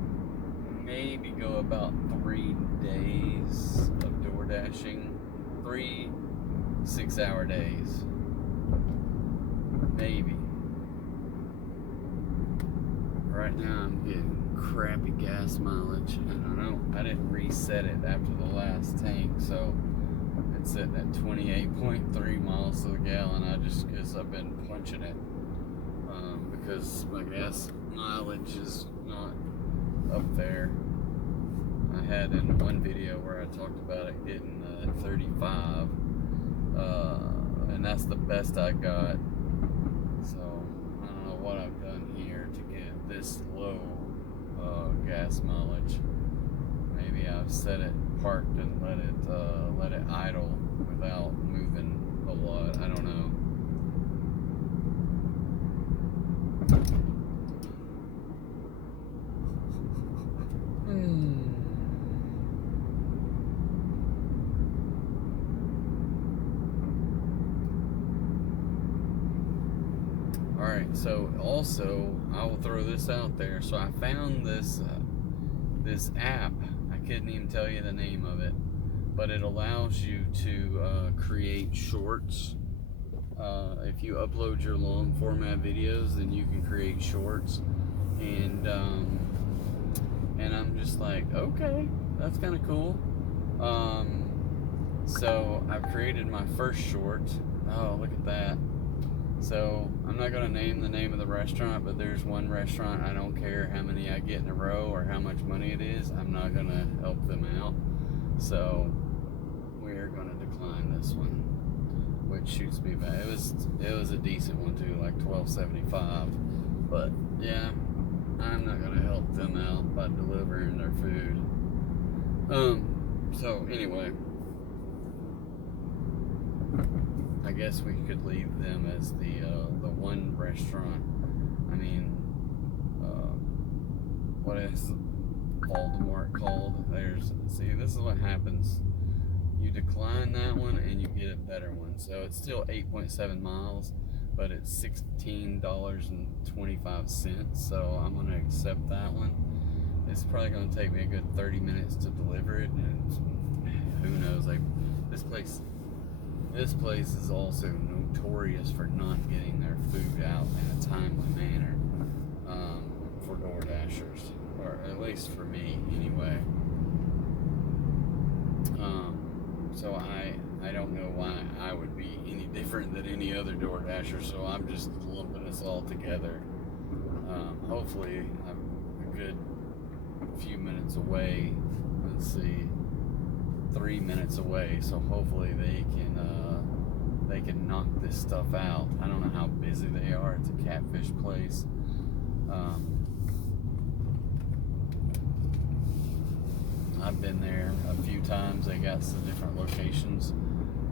maybe go about 3 days of DoorDashing. 3 6-hour days. Maybe. Right now I'm getting crappy gas mileage, and I didn't reset it after the last tank, so it's sitting at 28.3 miles to the gallon. Because I've been punching it, because my gas mileage is not up there. I had in one video where I talked about it getting 35, and that's the best I got. So I don't know what I've done here to get this low gas mileage. Maybe I've set it parked and let it idle without moving a lot. I don't know. Alright, so also, I will throw this out there. So I found this app. I couldn't even tell you the name of it, but it allows you to create shorts. If you upload your long format videos, then you can create shorts. And I'm just like, okay, that's kind of cool. So I've created my first short. Oh, look at that. So I'm not going to name the name of the restaurant, but there's one restaurant, I don't care how many I get in a row or how much money it is, I'm not going to help them out. So we're going to decline this one, which shoots me back. It was a decent one too, like $12.75. But yeah, I'm not going to help them out by delivering their food. So anyway, I guess we could leave them as the one restaurant. I mean, what is Baltimore called? See, this is what happens. You decline that one and you get a better one. So it's still 8.7 miles, but it's $16.25. So I'm gonna accept that one. It's probably gonna take me a good 30 minutes to deliver it, and who knows? This place is also notorious for not getting their food out in a timely manner, for DoorDashers, or at least for me anyway. So I don't know why I would be any different than any other DoorDasher, so I'm just lumping us all together. Hopefully I'm a good few minutes away. Let's see, 3 minutes away, so hopefully they can knock this stuff out. I don't know how busy they are. It's a catfish place. I've been there a few times. They got some different locations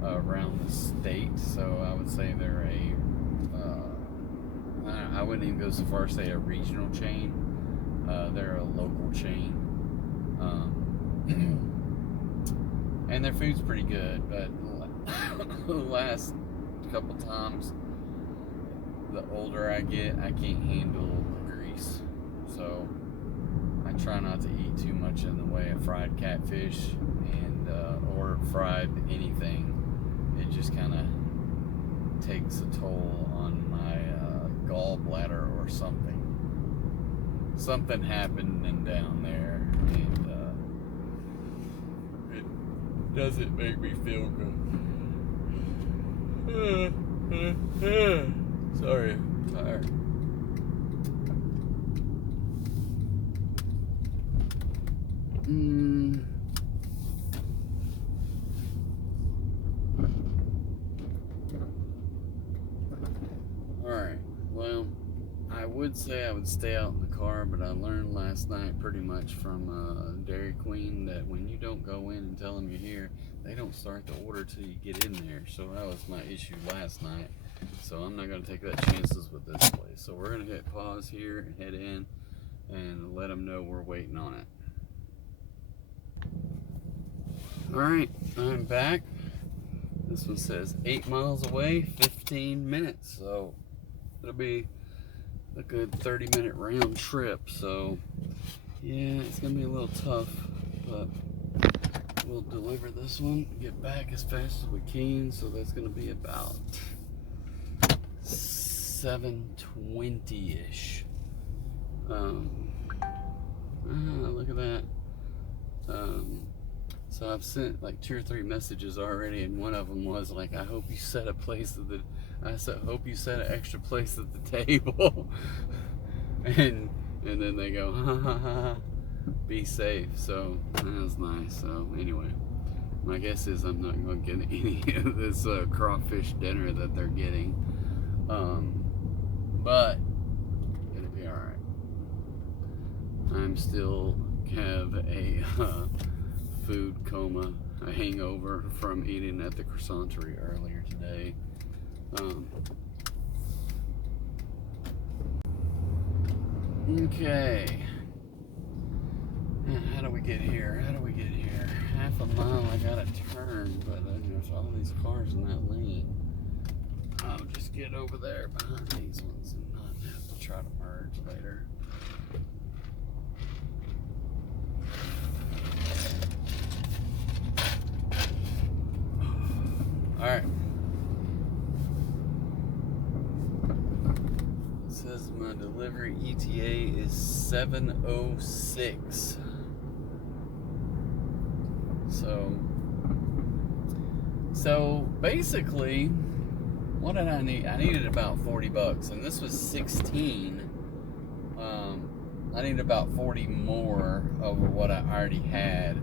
around the state, so I would say they're I wouldn't even go so far as say a regional chain. They're a local chain. And their food's pretty good, but the last couple times, the older I get, I can't handle the grease. So I try not to eat too much in the way of fried catfish and or fried anything. It just kind of takes a toll on my gallbladder or something. Something happened down there, and it doesn't make me feel good. Sorry, I'm tired. Alright, well, I would say I would stay out in the car, but I learned last night pretty much from Dairy Queen that when you don't go in and tell them you're here, they don't start the order till you get in there. So that was my issue last night. So I'm not going to take that chances with this place. So we're going to hit pause here and head in and let them know we're waiting on it. Alright, I'm back. This one says 8 miles away, 15 minutes. So it'll be a good 30-minute round trip. So yeah, it's gonna be a little tough, but we'll deliver this one, get back as fast as we can. So that's gonna be about 7:20-ish. Look at that. So I've sent like 2 or 3 messages already, and one of them was like, I hope you set a place at the, hope you set an extra place at the table. and then they go, ha ha ha, be safe. So that was nice. So anyway, my guess is I'm not going to get any of this crawfish dinner that they're getting. But it'll be all right. I'm still have a food coma, a hangover from eating at the croissanterie earlier today. Okay. How do we get here? Half a mile I gotta turn, but there's all these cars in that lane. I'll just get over there behind these ones and not have to try to merge later. Alright. It says my delivery ETA is 7:06. So basically, what did I need? I needed about $40, and this was 16. I needed about 40 more over what I already had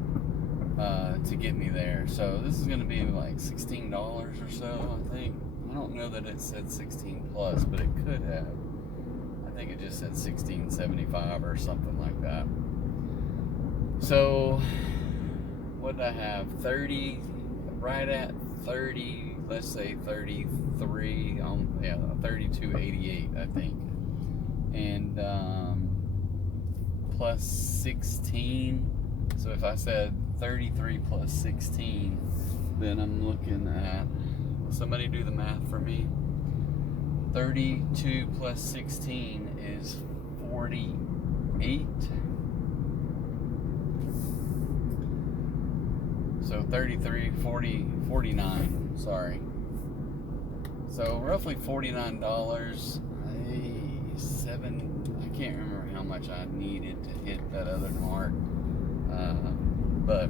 to get me there. So this is going to be like $16 or so, I think. I don't know that it said 16 plus, but it could have. I think it just said 16.75 or something like that. So what did I have? 30, right at 30, let's say 33, yeah, 32.88, I think. And plus 16. So if I said 33 plus 16, then I'm looking at, somebody do the math for me. 32 plus 16 is 48. So 33, 40, 49, sorry. So roughly $49. I can't remember how much I needed to hit that other mark. But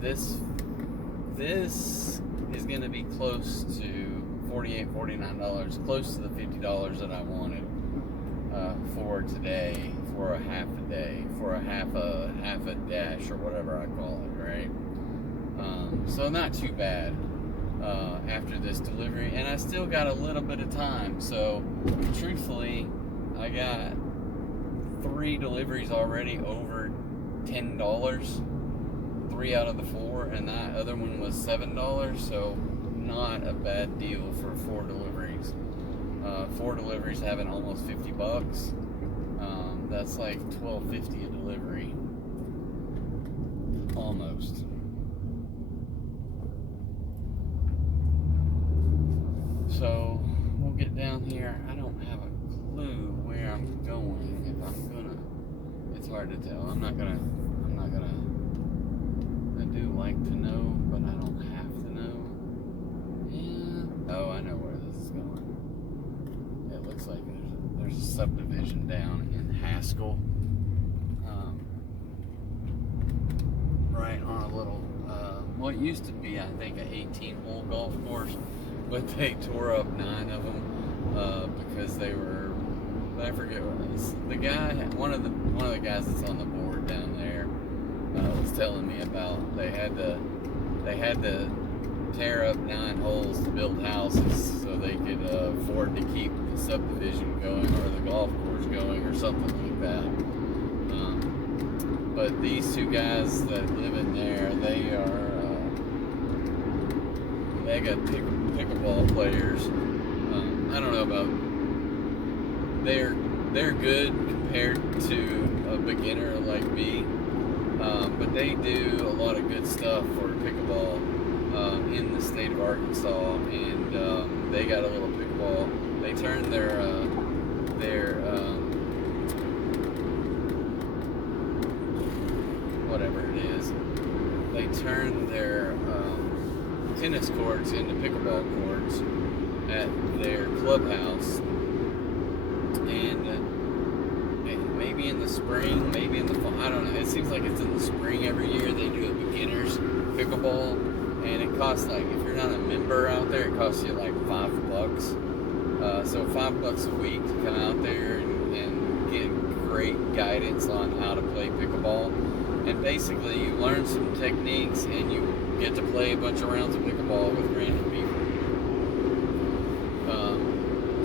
this is going to be close to $48, $49, close to the $50 that I wanted for today, for a half a day, for a half a dash or whatever I call it, right? So not too bad after this delivery, and I still got a little bit of time. So truthfully, I got 3 deliveries already over $10, 3 out of the 4, and that other one was $7, so not a bad deal for 4 deliveries. 4 deliveries having almost $50. That's like $12.50 a delivery, almost. So we'll get down here. I don't have a clue where I'm going. If I'm gonna, it's hard to tell. I do like to know, but I don't have to know. Yeah. Oh, I know where this is going. It looks like there's a subdivision down in Haskell. Right on a little, what used to be, I think, a 18-hole golf course, but they tore up 9 of them because they were, I forget what it was. The guy, one of the guys that's on the board down there was telling me about they had to tear up 9 holes to build houses so they could afford to keep the subdivision going or the golf course going or something like that. But these 2 guys that live in there, they got pickleball players. I don't know about, they're good compared to a beginner like me. but they do a lot of good stuff for pickleball in the state of Arkansas, and they got a little pickleball. They turned their whatever it is, they turned their tennis courts into pickleball courts at their clubhouse, and maybe in the spring, maybe in the fall, I don't know. It seems like it's in the spring every year. They do a beginners pickleball, and it costs, like, if you're not a member out there, it costs you like $5. So $5 a week to come out there and get great guidance on how to play pickleball. And basically, you learn some techniques, and you get to play a bunch of rounds of pickleball with random people.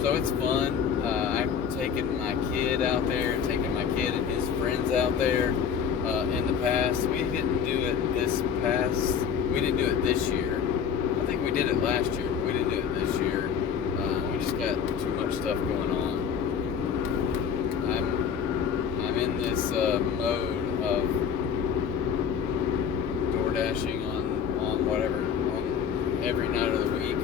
So it's fun. I've taken my kid out there, taken my kid and his friends out there in the past. We didn't do it this year. I think we did it last year, but we didn't do it this year. We just got too much stuff going on. I'm in this mode of DoorDashing on every night of the week.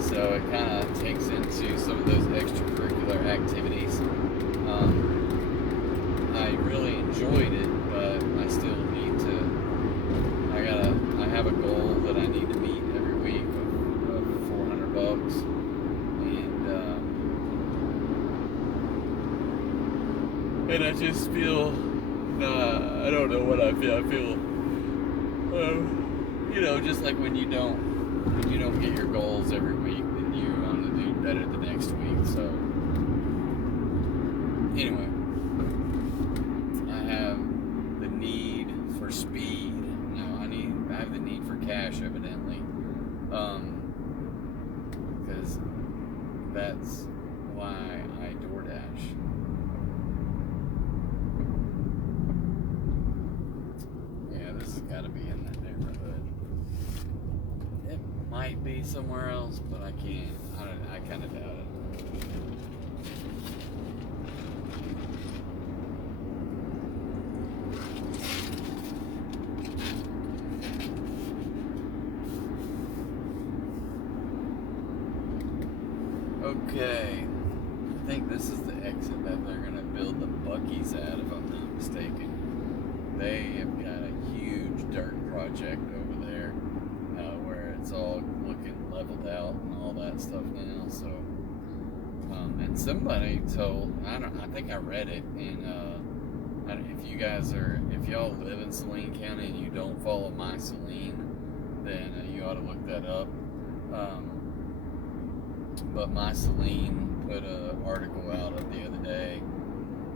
So it kind of takes into some of those extracurricular activities. I really enjoyed it, but I still need to. I have a goal that I need to meet every week of $400, and I just feel. I don't know what I feel. I feel, just like when you don't get your goals every week, then you want to do better the next week. So anyway, I have the need for speed. No, I have the need for cash, evidently, because that's why I DoorDash. Yeah, this has got to be in that neighborhood. It might be somewhere else, but I can't. I kind of doubt it. Okay, I think this is the exit that they're going to build the Buc-ee's at, if I'm not mistaken. They have got a huge dirt project over there where it's all looking leveled out and all that stuff now. So, and somebody told, I think I read it, and if y'all live in Saline County and you don't follow My Saline, then you ought to look that up. But My Saline put an article out the other day,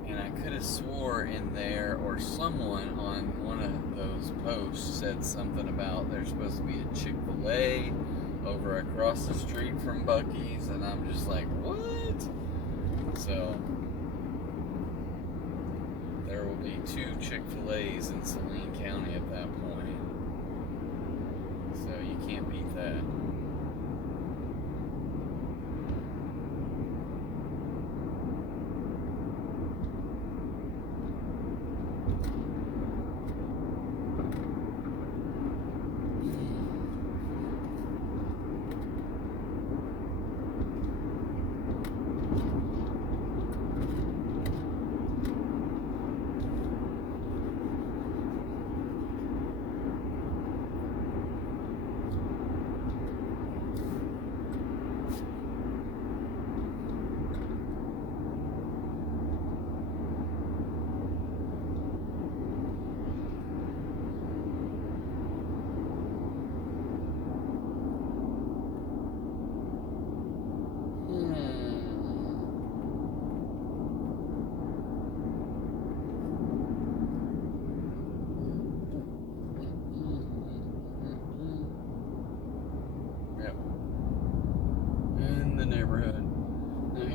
and I could have swore in there, or someone on one of those posts said something about there's supposed to be a Chick-fil-A over across the street from Buc-ee's, and I'm just like, what? So there will be 2 Chick-fil-A's in Saline County at that point. So you can't beat that.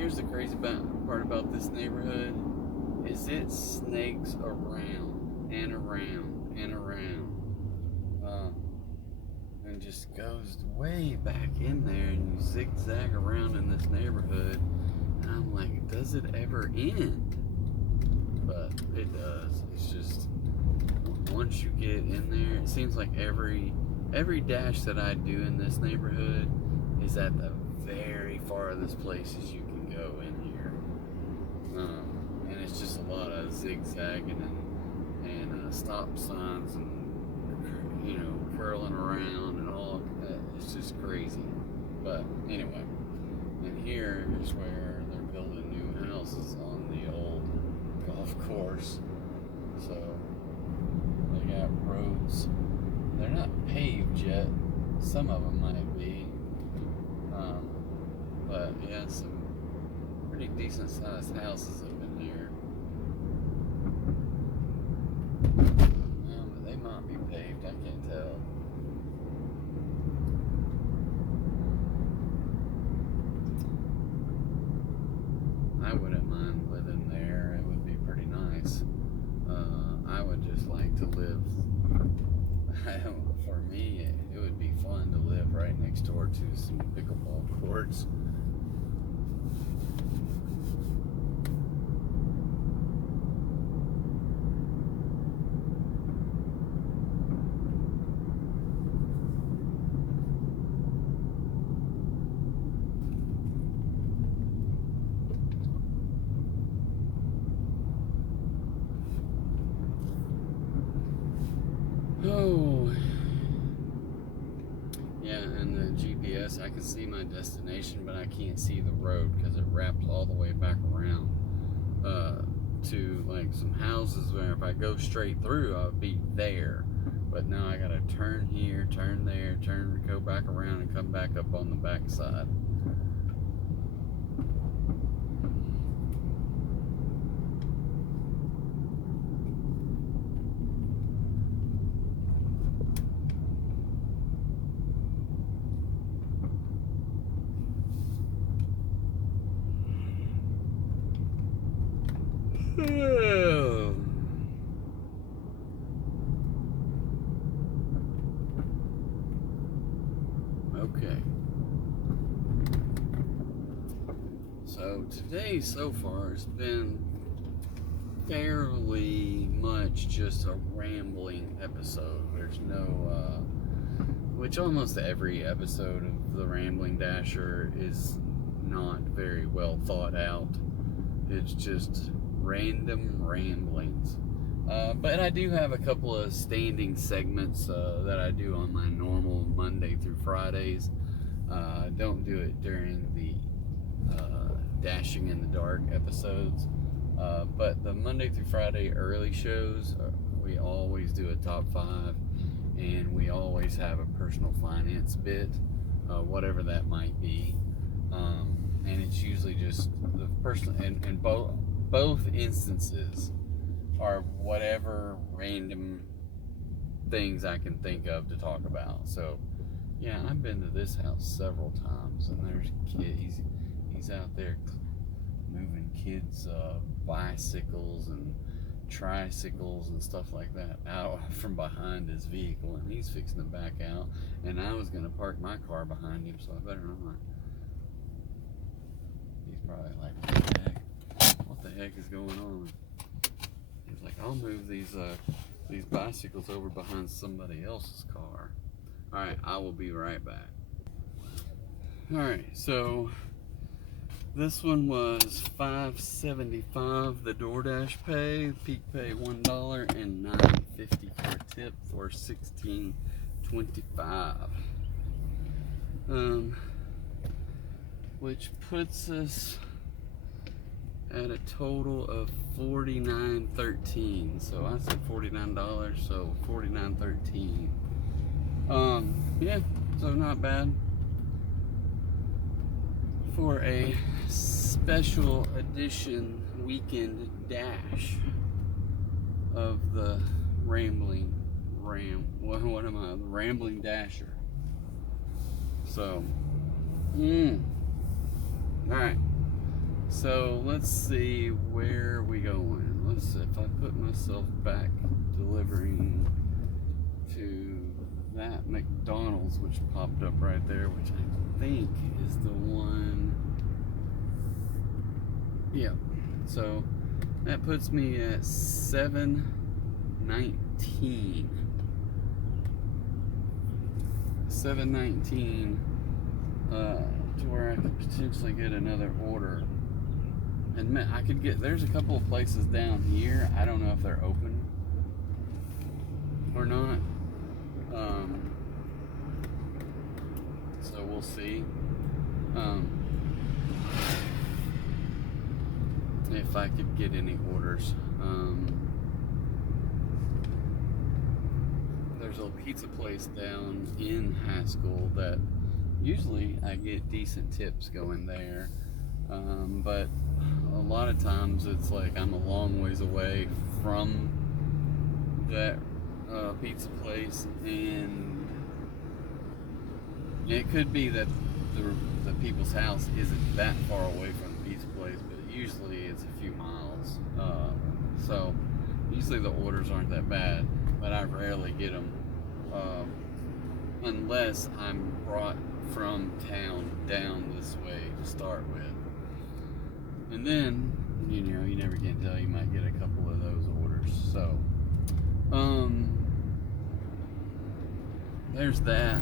The crazy part about this neighborhood is it snakes around and around and around, and just goes way back in there, and you zigzag around in this neighborhood, and I'm like, does it ever end? But it does. It's just once you get in there, it seems like every dash that I do in this neighborhood is at the very farthest places you can go in here. And it's just a lot of zigzagging and stop signs and, you know, curling around and all. It's just crazy. But anyway, and here is where they're building new houses on the old golf course. So they got roads. They're not paved yet. Some of them might be. But yeah, some pretty decent sized houses up in here. But they might be paved, I can't tell. I wouldn't mind living there. It would be pretty nice. I would just like to live. For me, it would be fun to live right next door to some pickleball courts. Oh, yeah, and the GPS, I can see my destination, but I can't see the road because it wraps all the way back around to like some houses where if I go straight through, I'll be there. But now I gotta turn here, turn there, go back around and come back up on the back side. Okay. So today so far has been fairly much just a rambling episode. There's no, which almost every episode of The Rambling Dasher is not very well thought out. It's just random ramblings. But I do have a couple of standing segments that I do on my normal Monday through Fridays. I don't do it during the Dashing in the Dark episodes. But the Monday through Friday early shows, we always do a top 5. And we always have a personal finance bit, whatever that might be. And it's usually just the person, and both instances are whatever random things I can think of to talk about. So yeah, I've been to this house several times, and there's kids. He's out there moving kids' bicycles and tricycles and stuff like that out from behind his vehicle, and he's fixing to back out, and I was gonna park my car behind him, so I better not. He's probably like, what the heck is going on? He's like, I'll move these bicycles over behind somebody else's car. Alright, I will be right back. Alright, so this one was $5.75 the DoorDash pay, peak pay $1, and $9.50 for a tip for $16.25. Which puts us at a total of $49.13. So I said $49, so $49.13. Yeah, so not bad for a special edition weekend dash of the Rambling Dasher. So, alright. So let's see, where are we going? Let's see if I put myself back delivering to that McDonald's, which popped up right there, which I think is the one. Yeah. So that puts me at $7.90 719. 719 to where I could potentially get another order. And I could get, there's a couple of places down here. I don't know if they're open or not. So we'll see. If I could get any orders. There's a pizza place down in Haskell that usually I get decent tips going there. But a lot of times it's like I'm a long ways away from that pizza place, and it could be that the people's house isn't that far away from the pizza place, but usually it's a few miles. So usually the orders aren't that bad, but I rarely get them unless I'm brought from town down this way to start with. And then, you know, you never can tell, you might get a couple of those orders. So, there's that.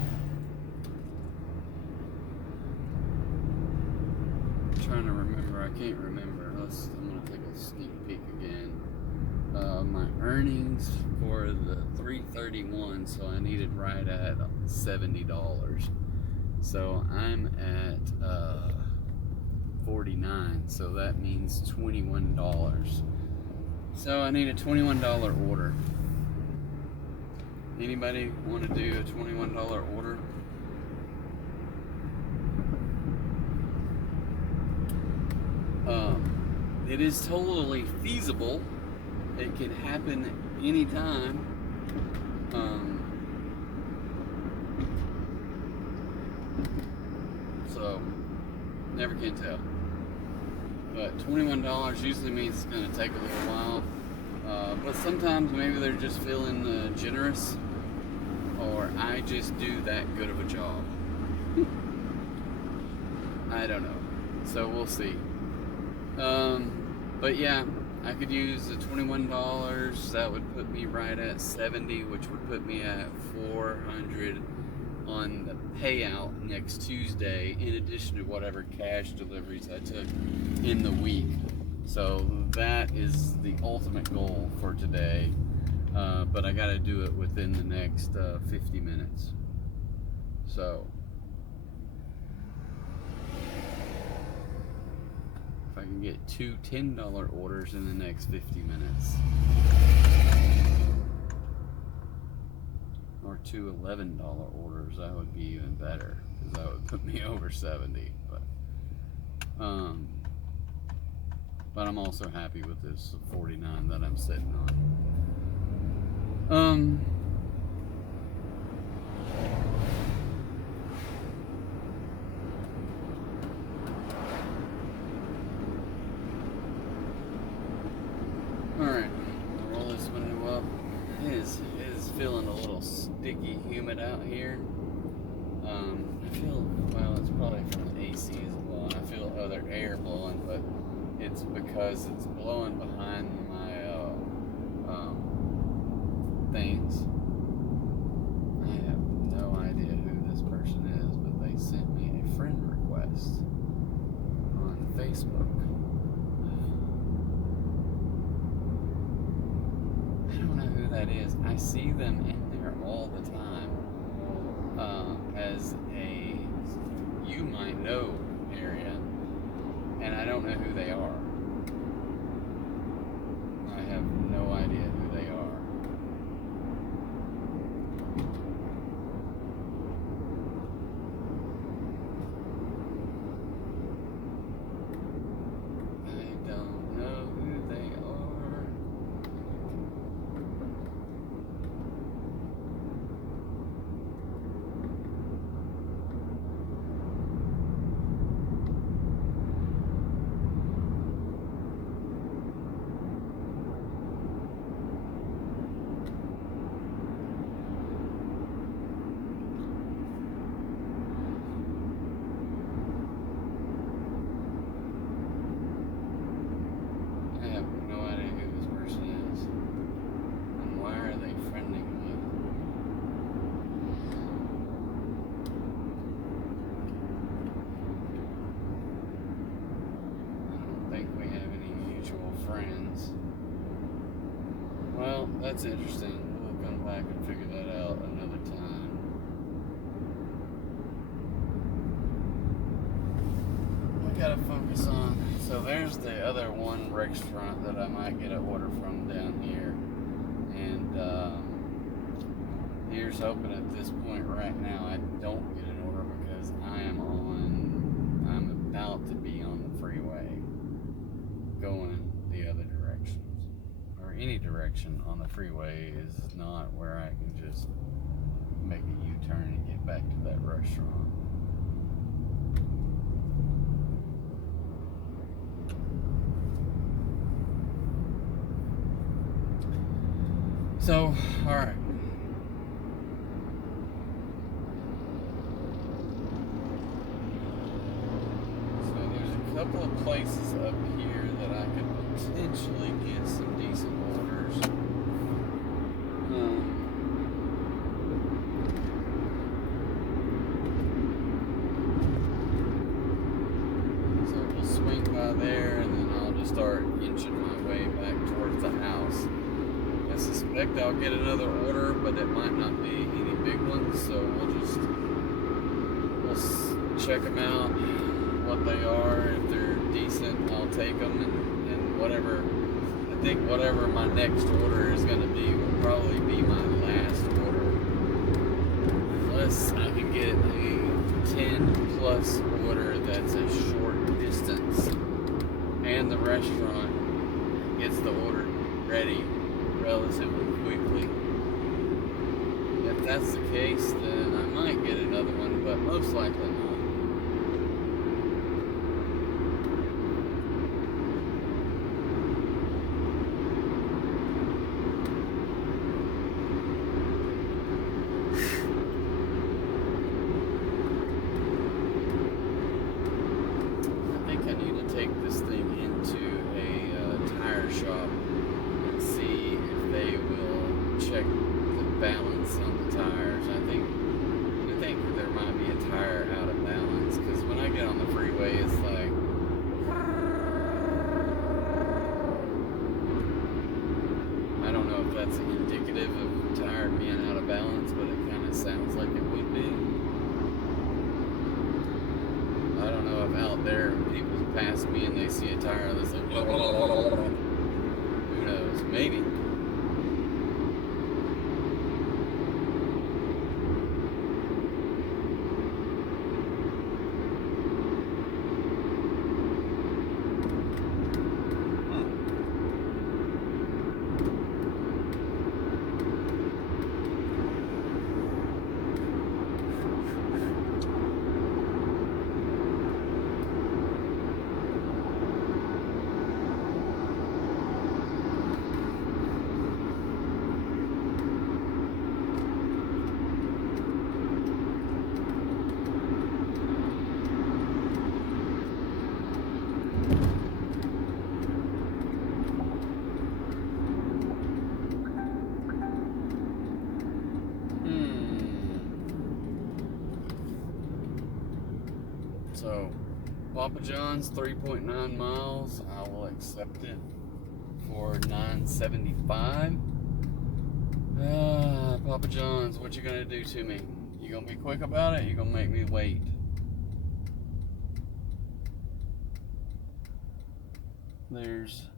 I'm trying to remember, I can't remember. I'm gonna take a sneak peek again. My earnings for the 331, so I needed right at $70. So I'm at 49, so that means $21. So I need a $21 order. Anybody want to do a $21 order? It is totally feasible. It can happen anytime. So never can tell. But $21 usually means it's going to take a little while. But sometimes maybe they're just feeling generous, or I just do that good of a job. I don't know. So we'll see. But yeah, I could use the $21. That would put me right at 70, which would put me at 400 on the payout next Tuesday, in addition to whatever cash deliveries I took in the week. So that is the ultimate goal for today. But I got to do it within the next 50 minutes. So if I can get two $10 orders in the next 50 minutes, or two $11 orders, that would be even better, because that would put me over 70. But I'm also happy with this 49 that I'm sitting on. Alright, roll this window up. It is feeling a little sticky, humid out here. I feel, well, it's probably from the AC is blowing. I feel other air blowing, but it's because it's blowing behind my things. I have no idea who this person is, but they sent me a friend request on Facebook. I don't know who that is. I see them in there all the time as a you might know area, and I don't know who they are. I have no idea who they are. I don't know who they are. that's interesting. We'll come back and figure that out another time. We gotta focus on. So there's the other one restaurant that I might get an order from down here. And here's hoping at this point right now I don't get an order because I'm about to be on the freeway going the other directions. Or any direction on the freeway is not where I can just make a U-turn and get back to that restaurant. So, alright. So there's a couple of places up here that I could potentially get some decent orders. So we'll swing by there and then I'll just start inching my way back towards the house. I suspect I'll get another order, but it might not be any big ones, so we'll check them out, what they are. If they're decent, I'll take them, and whatever. I think whatever my next order is going to be will probably be my last order, unless I can get a 10+ order that's a short distance, and the restaurant gets the order ready relatively quickly. If that's the case, then I might get another one, but most likely not. I think I need to take this thing into a tire shop and see if they will check the balance on the tires. I think there might be a tire out of balance, because when I get on the freeway, it's like I don't know if that's indicative of the tire being out of balance, but it kind of sounds like it would be. I don't know if out there people pass me and they see a tire that's like blah, blah, blah, blah, blah. Who knows? Maybe. So, Papa John's, 3.9 miles. I will accept it for $9.75. Papa John's, what you gonna do to me? You gonna be quick about it? You gonna make me wait? There's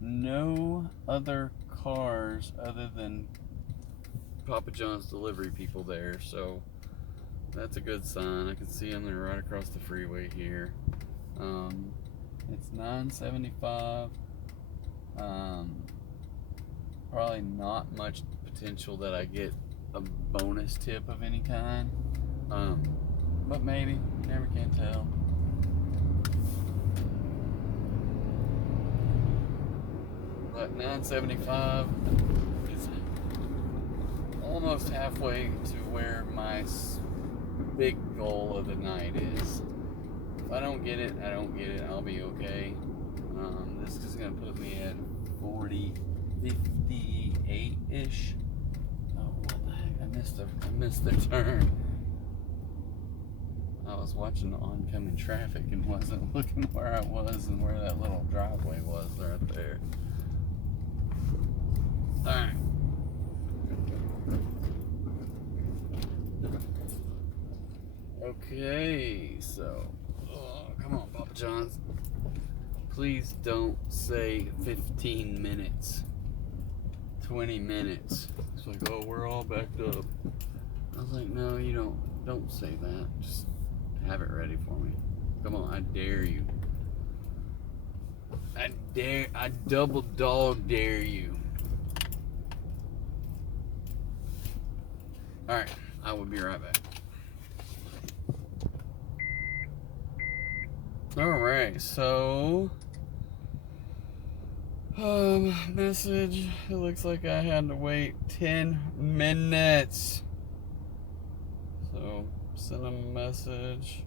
no other cars other than Papa John's delivery people there, so that's a good sign. I can see them. They're right across the freeway here. It's $9.75. Probably not much potential that I get a bonus tip of any kind. But maybe. You never can tell. But $9.75 is almost halfway to where my big goal of the night is. If I don't get it, I don't get it. I'll be okay. This is gonna put me at 58-ish. Oh, what the heck? I missed the turn. I was watching the oncoming traffic and wasn't looking where I was and where that little driveway was right there. Alright. Okay, so, come on, Papa John's. Please don't say 15 minutes, 20 minutes. It's like, oh, we're all backed up. I was like, no, you don't say that. Just have it ready for me. Come on, I dare you. I double dog dare you. Alright, I will be right back. Alright, so message. It looks like I had to wait 10 minutes. So send them a message.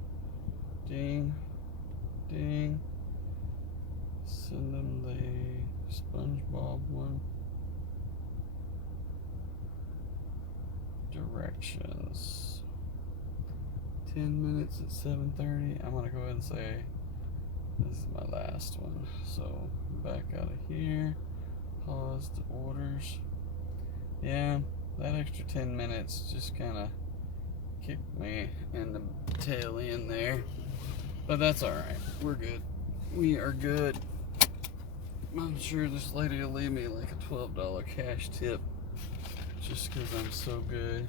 Ding, ding. Send them the SpongeBob one. Directions. 10 minutes at 7:30. I'm gonna go ahead and say this is my last one. So back out of here. Pause the orders. Yeah, that extra 10 minutes just kind of kicked me in the tail end there. But that's alright. We're good. We are good. I'm sure this lady will leave me like a $12 cash tip just because I'm so good.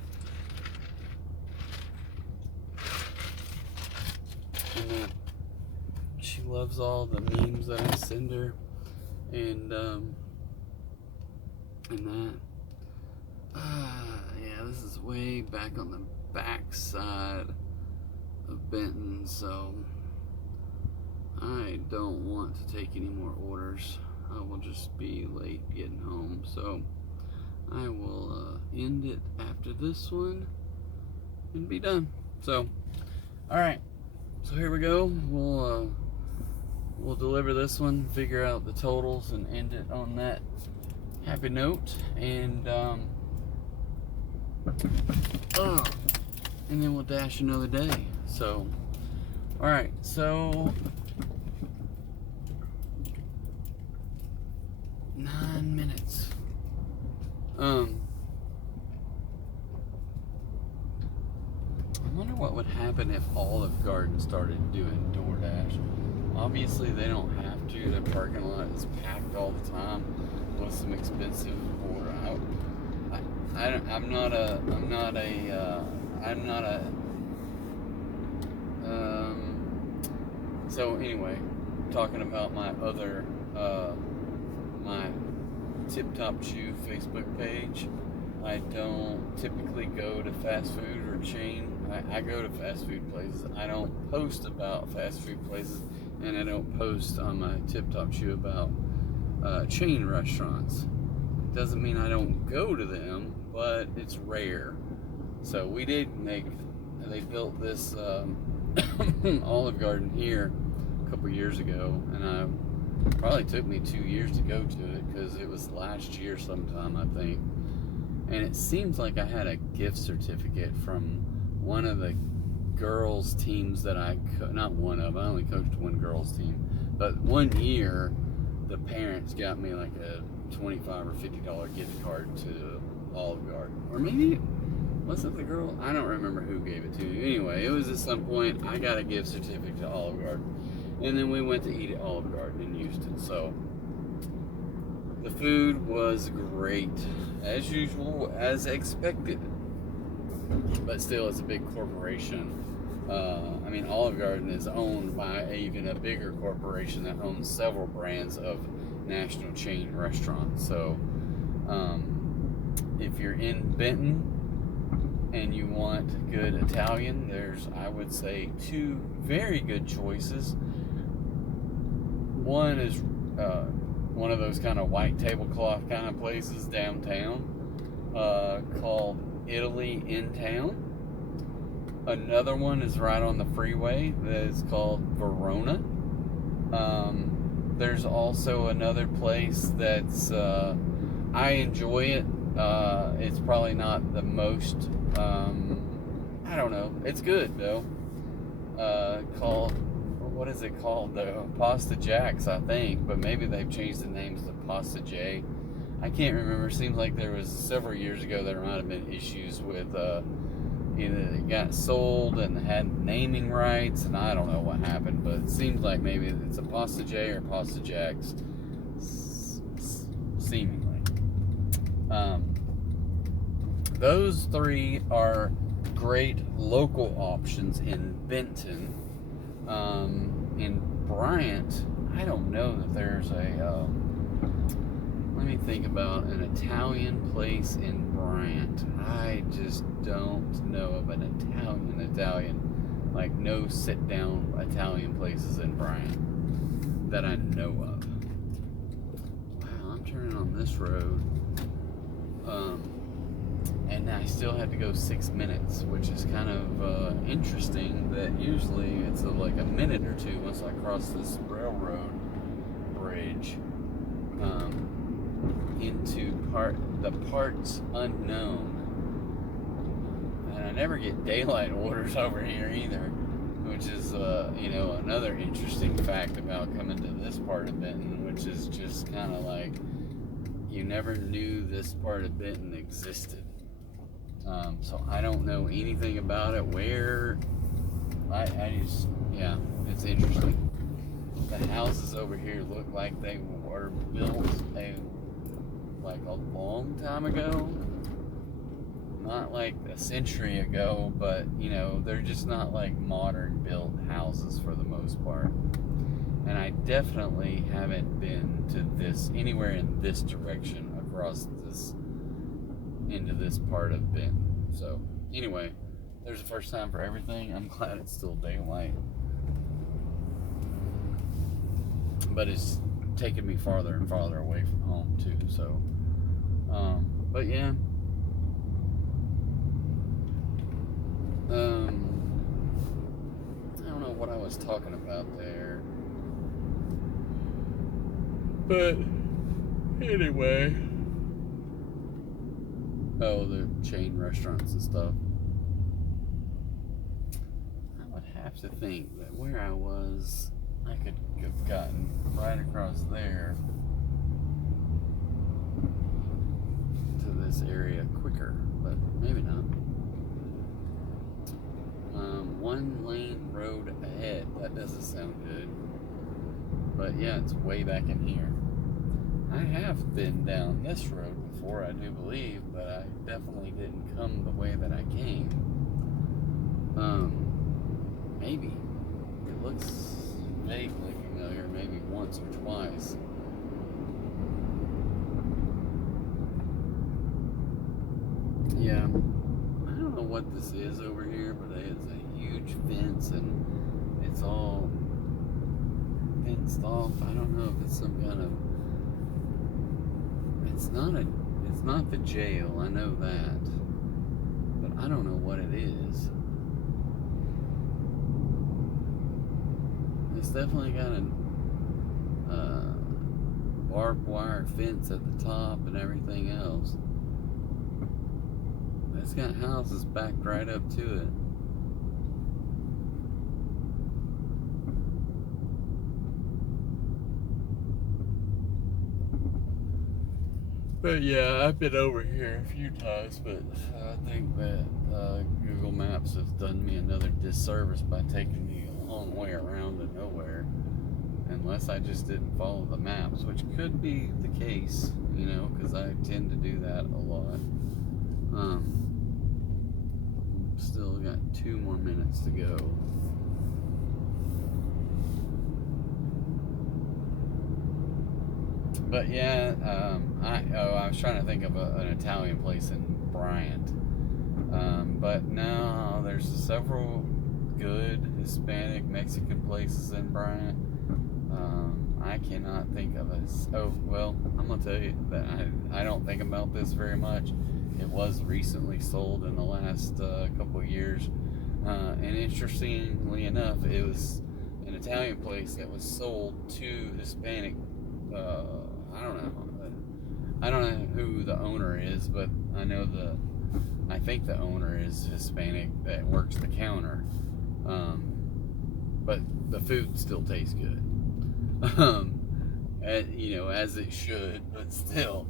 And that she loves all the memes that I send her, and that. Yeah, this is way back on the back side of Benton, so I don't want to take any more orders. I will just be late getting home, so I will end it after this one and be done. So, all right. So here we go. We'll deliver this one, figure out the totals, and end it on that happy note. And and then we'll dash another day. So, all right. So 9 minutes. I wonder what would happen if Olive Garden started doing DoorDash. Obviously, they don't have to. Their parking lot is packed all the time with some expensive order. I'm not a. So anyway, talking about my other, my Tip Top Chew Facebook page. I don't typically go to fast food or chain. I go to fast food places. I don't post about fast food places, and I don't post on my Tip Top Chew about chain restaurants. Doesn't mean I don't go to them, but it's rare. So they built this Olive Garden here a couple years ago, and it probably took me 2 years to go to it because it was last year sometime, I think. And it seems like I had a gift certificate from one of the girls' teams that I only coached one girls' team. But 1 year, the parents got me like a $25 or $50 gift card to Olive Garden. Or maybe, was it the girl? I don't remember who gave it to me. Anyway, it was at some point, I got a gift certificate to Olive Garden. And then we went to eat at Olive Garden in Houston. So, the food was great, as usual, as expected. But still, it's a big corporation. Olive Garden is owned by even a bigger corporation that owns several brands of national chain restaurants. So, if you're in Benton and you want good Italian, there's, I would say, 2 very good choices. One is one of those kind of white tablecloth kind of places downtown called Italy in Town. Another one is right on the freeway that is called Verona. There's also another place that's I enjoy it. It's probably not the most I don't know, it's good though. Called, what is it called though? Pasta Jack's, I think, but maybe they've changed the names to Pasta J. I can't remember. Seems like there was several years ago there might have been issues with either it got sold and had naming rights, and I don't know what happened, but it seems like maybe it's a Pasta J or Pasta Jack's, seemingly. Those three are great local options in Benton. In Bryant, I don't know that there's a, let me think about an Italian place in Bryant. I just don't know of an Italian, like no sit-down Italian places in Bryant that I know of. Wow, I'm turning on this road. And I still had to go 6 minutes, which is kind of interesting that usually it's like a minute or two once I cross this railroad bridge into the parts unknown. And I never get daylight orders over here either, which is another interesting fact about coming to this part of Benton, which is just kind of like you never knew this part of Benton existed. So I don't know anything about it. Where it's interesting. The houses over here look like they were built a long time ago. Not like a century ago, but they're just not like modern built houses for the most part. And I definitely haven't been to anywhere in this direction across this into this part of Benton. So anyway, there's a first time for everything. I'm glad it's still daylight, but it's taking me farther and farther away from home too. So but yeah, I don't know what I was talking about there, but anyway. Oh, the chain restaurants and stuff. I would have to think that where I was, I could have gotten right across there to this area quicker, but maybe not. One lane road ahead. That doesn't sound good. But yeah, it's way back in here. I have been down this road before, I do believe, but I definitely didn't come the way that I came. Maybe. It looks vaguely familiar, maybe once or twice. Yeah. I don't know what this is over here, but it's a huge fence and it's all fenced off. I don't know if it's some kind of... It's not the jail, I know that, but I don't know what it is. It's definitely got a barbed wire fence at the top and everything else. It's got houses backed right up to it. But yeah, I've been over here a few times, but I think that Google Maps has done me another disservice by taking me a long way around to nowhere. Unless I just didn't follow the maps, which could be the case, because I tend to do that a lot. Still got 2 more minutes to go. But yeah, I was trying to think of an Italian place in Bryant. But no, there's several good Hispanic, Mexican places in Bryant. I cannot think of I'm gonna tell you that I don't think about this very much. It was recently sold in the last couple of years, and interestingly enough, it was an Italian place that was sold to Hispanic. I don't know who the owner is, but I think the owner is Hispanic that works the counter. But the food still tastes good. As it should, but still,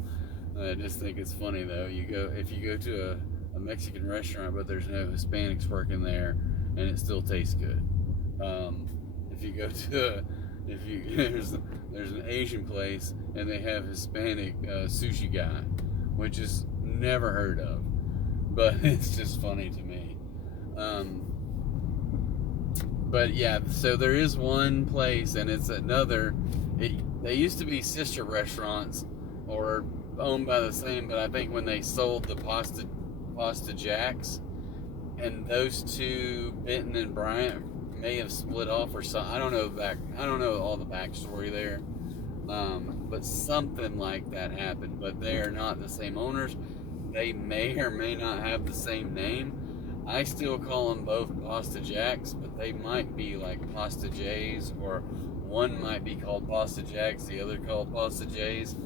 I just think it's funny though. If you go to a Mexican restaurant, but there's no Hispanics working there, and it still tastes good. If you go to there's an Asian place and they have Hispanic sushi guy, which is never heard of, but it's just funny to me. But yeah, so there is one place, and it's another. They used to be sister restaurants or owned by the same, but I think when they sold the Pasta Jacks, and those two, Benton and Bryant, may have split off or something. I don't know all the backstory there, but something like that happened. But they are not the same owners. They may or may not have the same name. I still call them both Pasta Jacks, but they might be like Pasta J's, or one might be called Pasta Jacks, the other called Pasta J's.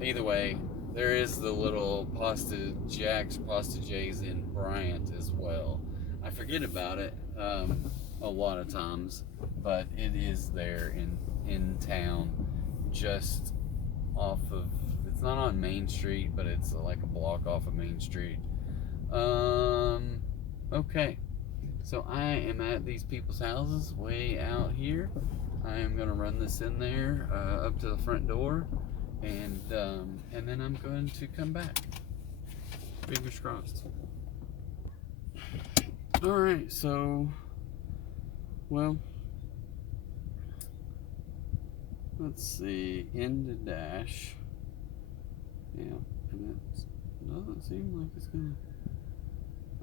Either way, there is the little Pasta Jacks, Pasta J's in Bryant as well. I forget about it a lot of times, but it is there in town, just off of, it's not on Main Street, but it's like a block off of Main Street. Okay, so I am at these people's houses way out here. I am gonna run this in there up to the front door, and then I'm going to come back. Fingers crossed. All right, so, well, let's see, into dash. Yeah, and it doesn't seem like it's gonna.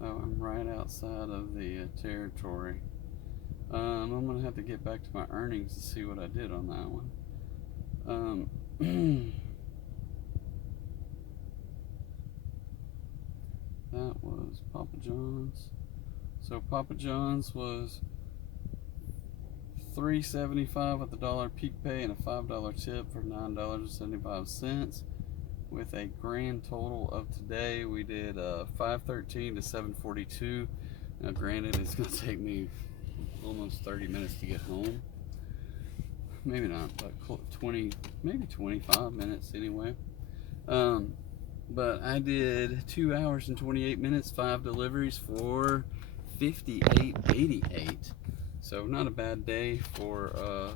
Oh, I'm right outside of the territory. I'm gonna have to get back to my earnings to see what I did on that one. That was Papa John's. So Papa John's was $3.75 with a $1 peak pay and a $5 tip for $9.75. With a grand total of today, we did $5.13 to $7.42. Now, granted, it's gonna take me almost 30 minutes to get home. Maybe not, but 20, maybe 25 minutes anyway. But I did 2 hours and 28 minutes, 5 deliveries for $58.88. So not a bad day for a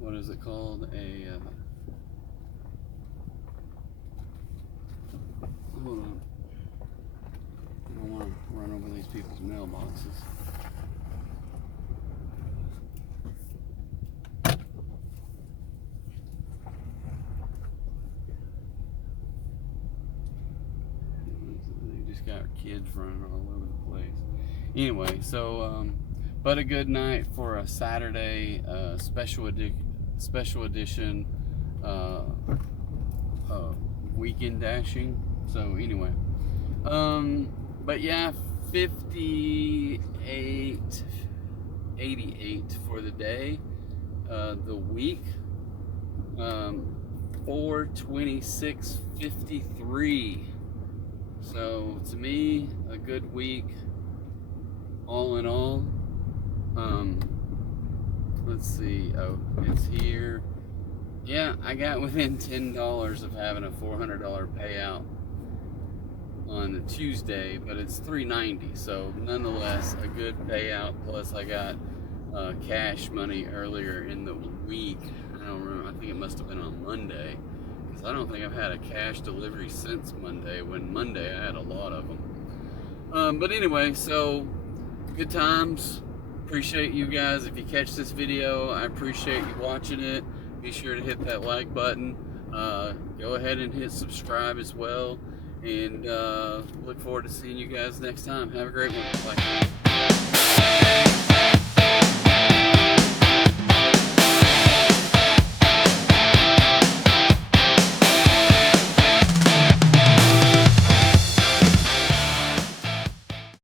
what is it called? Hold on. I don't want to run over these people's mailboxes. They just got kids running all over the place. Anyway, so but a good night for a Saturday special edition weekend dashing. So anyway, but yeah, 58.88 for the day. The week, 426.53. So to me, a good week all in all. Let's see. Oh, it's here. Yeah, I got within $10 of having a $400 payout on a Tuesday, but it's $390. So nonetheless, a good payout. Plus, I got cash money earlier in the week. I don't remember. I think it must have been on Monday, because I don't think I've had a cash delivery since Monday. When Monday I had a lot of them. But anyway, so good times. Appreciate you guys. If you catch this video, I appreciate you watching it. Be sure to hit that like button. Go ahead and hit subscribe as well. And look forward to seeing you guys next time. Have a great one. Bye.